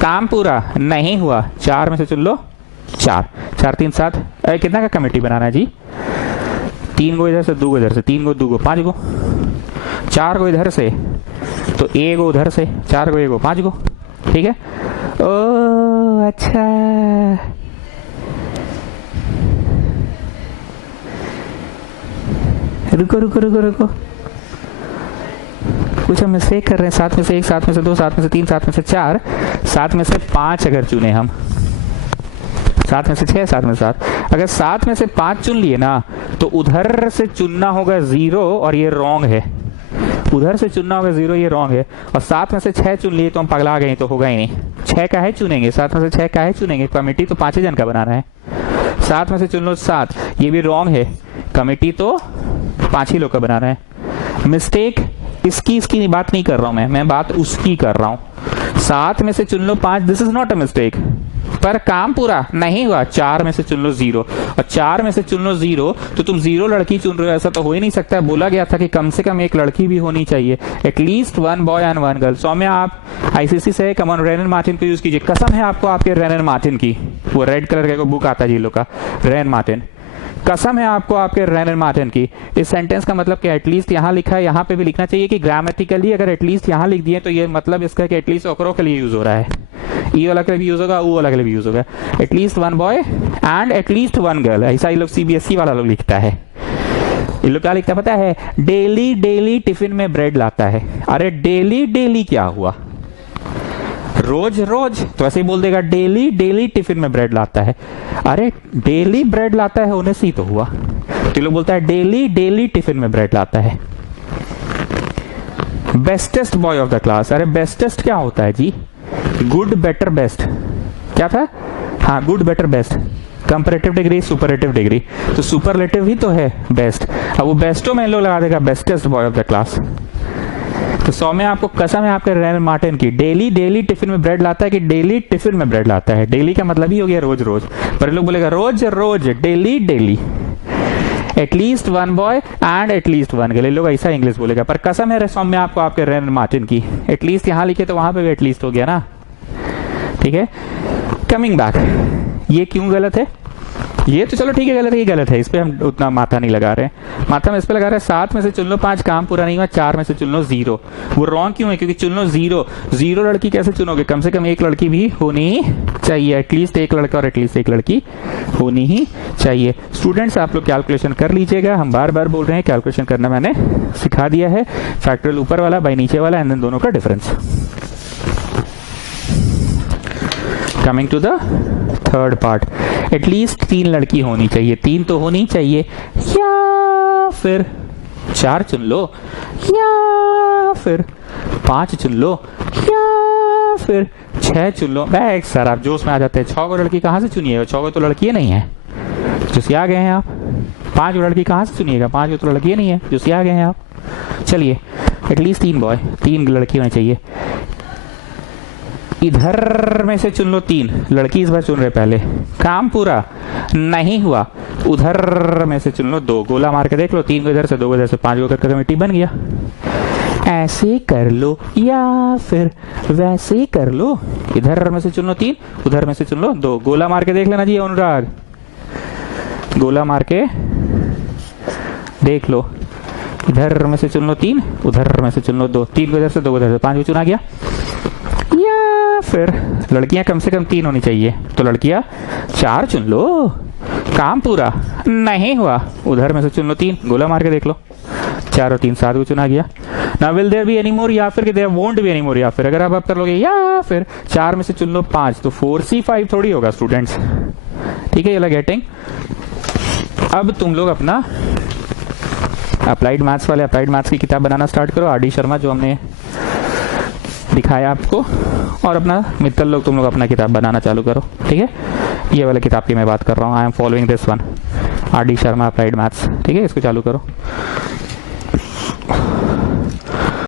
काम पूरा नहीं हुआ। 4 में से चुन लो 4, 4 3 7। कितना का कमेटी बनाना है जी? 3 को इधर से, 2 को इधर से, 3 को 2 को 5 को, 4 को इधर से तो 1 को उधर से, 4 को 1 को 5 को। ठीक है? ओ अच्छा, रुको रुको रुको रुको, कुछ हम मिस्टेक कर रहे हैं। 7 में से 1, 7 में से 2, 7 में से 3, 7 में से 4, 7 में से 5 अगर चुने हम, 7 में से 6, 7 में से 7, अगर 7 में से 5 चुन लिए ना तो उधर से चुनना होगा 0 और ये रॉन्ग है। उधर से चुनना होगा 0, ये रॉन्ग है। और 7 में से 6 चुन लिए तो हम पगला गए, तो होगा ही नहीं। 6 का है चुनेंगे, 7 में से 6 का है चुनेंगे। कमेटी तो 5 जन का बनाना है। 7 में से चुन लो 7, ये भी रॉन्ग है। कमेटी तो 5 ही लोग का बना रहे हैं। मिस्टेक इसकी बात नहीं कर रहा हूं मैं बात उसकी कर रहा हूं। 7 में से चुन लो 5, this is not a mistake, पर काम पूरा नहीं हुआ। 4 में से चुन लो 0, और 4 में से चुन लो 0, तो तुम 0 लड़की चुन रहे हो, ऐसा तो हो ही नहीं सकता। बोला गया था कि कम से कम एक लड़की भी होनी चाहिए, at least 1 boy and 1 girl. Soumya आप आईसीसी से कमन रेनन मार्टिन को यूज कीजिए। कसम है आपको आपके रेनन मार्टिन की, वो रेड कलर का बुक आता है जी लोग का, रेन मार्टिन। कसम है आपको आपके रेनन मार्टिन की। इस सेंटेंस का मतलब क्या, एटलीस्ट यहाँ लिखा है, यहाँ पे भी लिखना चाहिए कि ग्रामेटिकली अगर एटलीस्ट यहाँ लिख दिए तो ये मतलब इसका कि एटलीस्ट ओकरो के लिए यूज हो रहा है। ई वाला के लिए भी यूज होगा, ऊ वाला के लिए भी यूज होगा। At least 1 boy and at least 1 girl, ऐसा ही लोग सीबीएसई वाला लोग लिखता है। ये लोग क्या लिखता है पता है, डेली डेली टिफिन में ब्रेड लाता है। अरे डेली डेली क्या हुआ, रोज रोज तो ऐसे ही बोल देगा, डेली डेली टिफिन में ब्रेड लाता है। अरे डेली ब्रेड लाता है होने से ही तो हुआ। तो लोग बोलता है डेली डेली टिफिन में ब्रेड लाता है। Bestest boy of the class, अरे बेस्टेस्ट क्या होता है जी, गुड बेटर बेस्ट, क्या था, हाँ good better best, comparative degree superlative degree, तो सुपरलेटिव ही तो है बेस्ट। अब वो बेस्टो में लोग लगा देगा bestest boy of the class. तो सौम्या आपको कसम है आपके रेनन मार्टिन की, डेली डेली टिफिन में ब्रेड लाता है कि डेली टिफिन में ब्रेड लाता है। डेली का मतलब ही हो गया रोज रोज, पर लोग बोलेगा रोज रोज, daily daily, at least 1 boy and at least 1 girl, लोग ऐसा इंग्लिश बोलेगा। पर कसम है सौम्या आपको आपके रेनन मार्टिन की, एटलीस्ट यहाँ लिखे तो वहां पे भी एटलीस्ट हो गया ना, ठीक है। कमिंग बैक, ये क्यों गलत है, ये तो चलो ठीक है गलत है, ये गलत है, इस पे हम उतना माथा नहीं लगा रहे हैं। माथा हम इस पे लगा रहे हैं 7 में से चुन लो 5, काम पूरा नहीं हुआ। 4 में से चुन लो 0, वो रॉन्ग क्यों है, क्योंकि चुन लो 0 लड़की कैसे चुनोगे, कम से कम एक लड़की भी होनी चाहिए, एटलीस्ट एक लड़का और एटलीस्ट एक लड़की होनी ही चाहिए। स्टूडेंट्स आप लोग कैलकुलेशन कर लीजिएगा, हम बार बार बोल रहे हैं कैलकुलेशन करना मैंने सिखा दिया है। फैक्टोरियल ऊपर वाला बाई नीचे वाला एंड देन दोनों का difference. Coming to the third part, at least 3 लड़की होनी चाहिए, 3 तो होनी चाहिए, या फिर 4 चुन लो, या फिर 5 चुन लो, या फिर 6 चुन लो। बैग सर आप जोश में आ जाते हैं, 6 को लड़की कहाँ से चुनिएगा, 6 को तो लड़की नहीं है जो सिया गए हैं आप। 5 लड़की कहाँ से चुनिएगा, 5 को तो लड़की नहीं है जो सिया गए हैं आप। चलिए एटलीस्ट 3 बॉय, 3 लड़की होनी चाहिए। इधर में से चुन लो 3 लड़की, इस बार चुन रहे पहले, काम पूरा नहीं हुआ। उधर में से चुन लो 2, गोला मार के देख लो, 3 को इधर से 2 को इधर से, 5 को करके कमेटी बन गया। ऐसे कर लो या फिर वैसे कर लो, इधर में से चुन लो 3, उधर में से चुन लो 2, गोला मार के देख लेना जी अनुराग, गोला मार के देख लो, इधर में से चुन लो 3, उधर में से चुन लो 2, 3 को इधर से 2 को इधर से, 5 को चुना गया। या फिर लड़कियां कम से कम 3 होनी चाहिए, तो लड़कियां 4 चुन लो, काम पूरा नहीं हुआ। उधर में से चुन लो 3, गोला मार के देख लो, 4 और 3 7 को चुना गया। ना will there be any more, या फिर there won't be any more, या फिर अगर आप कर लोगे या फिर 4 में से चुन लो 5, तो 4C5 थोड़ी होगा स्टूडेंट्स, ठीक है, ये गेटिंग। अब तुम लोग अपना अप्लाइड मैथ्स वाले अप्लाइड मैथ्स की किताब बनाना स्टार्ट करो, आर डी शर्मा जो हमने दिखाया आपको, और अपना मित्तल लोग तुम लोग अपना किताब बनाना चालू करो, ठीक है। ये वाले किताब की मैं बात कर रहा हूँ, I am following this one, R D Sharma applied maths, ठीक है, इसको चालू करो।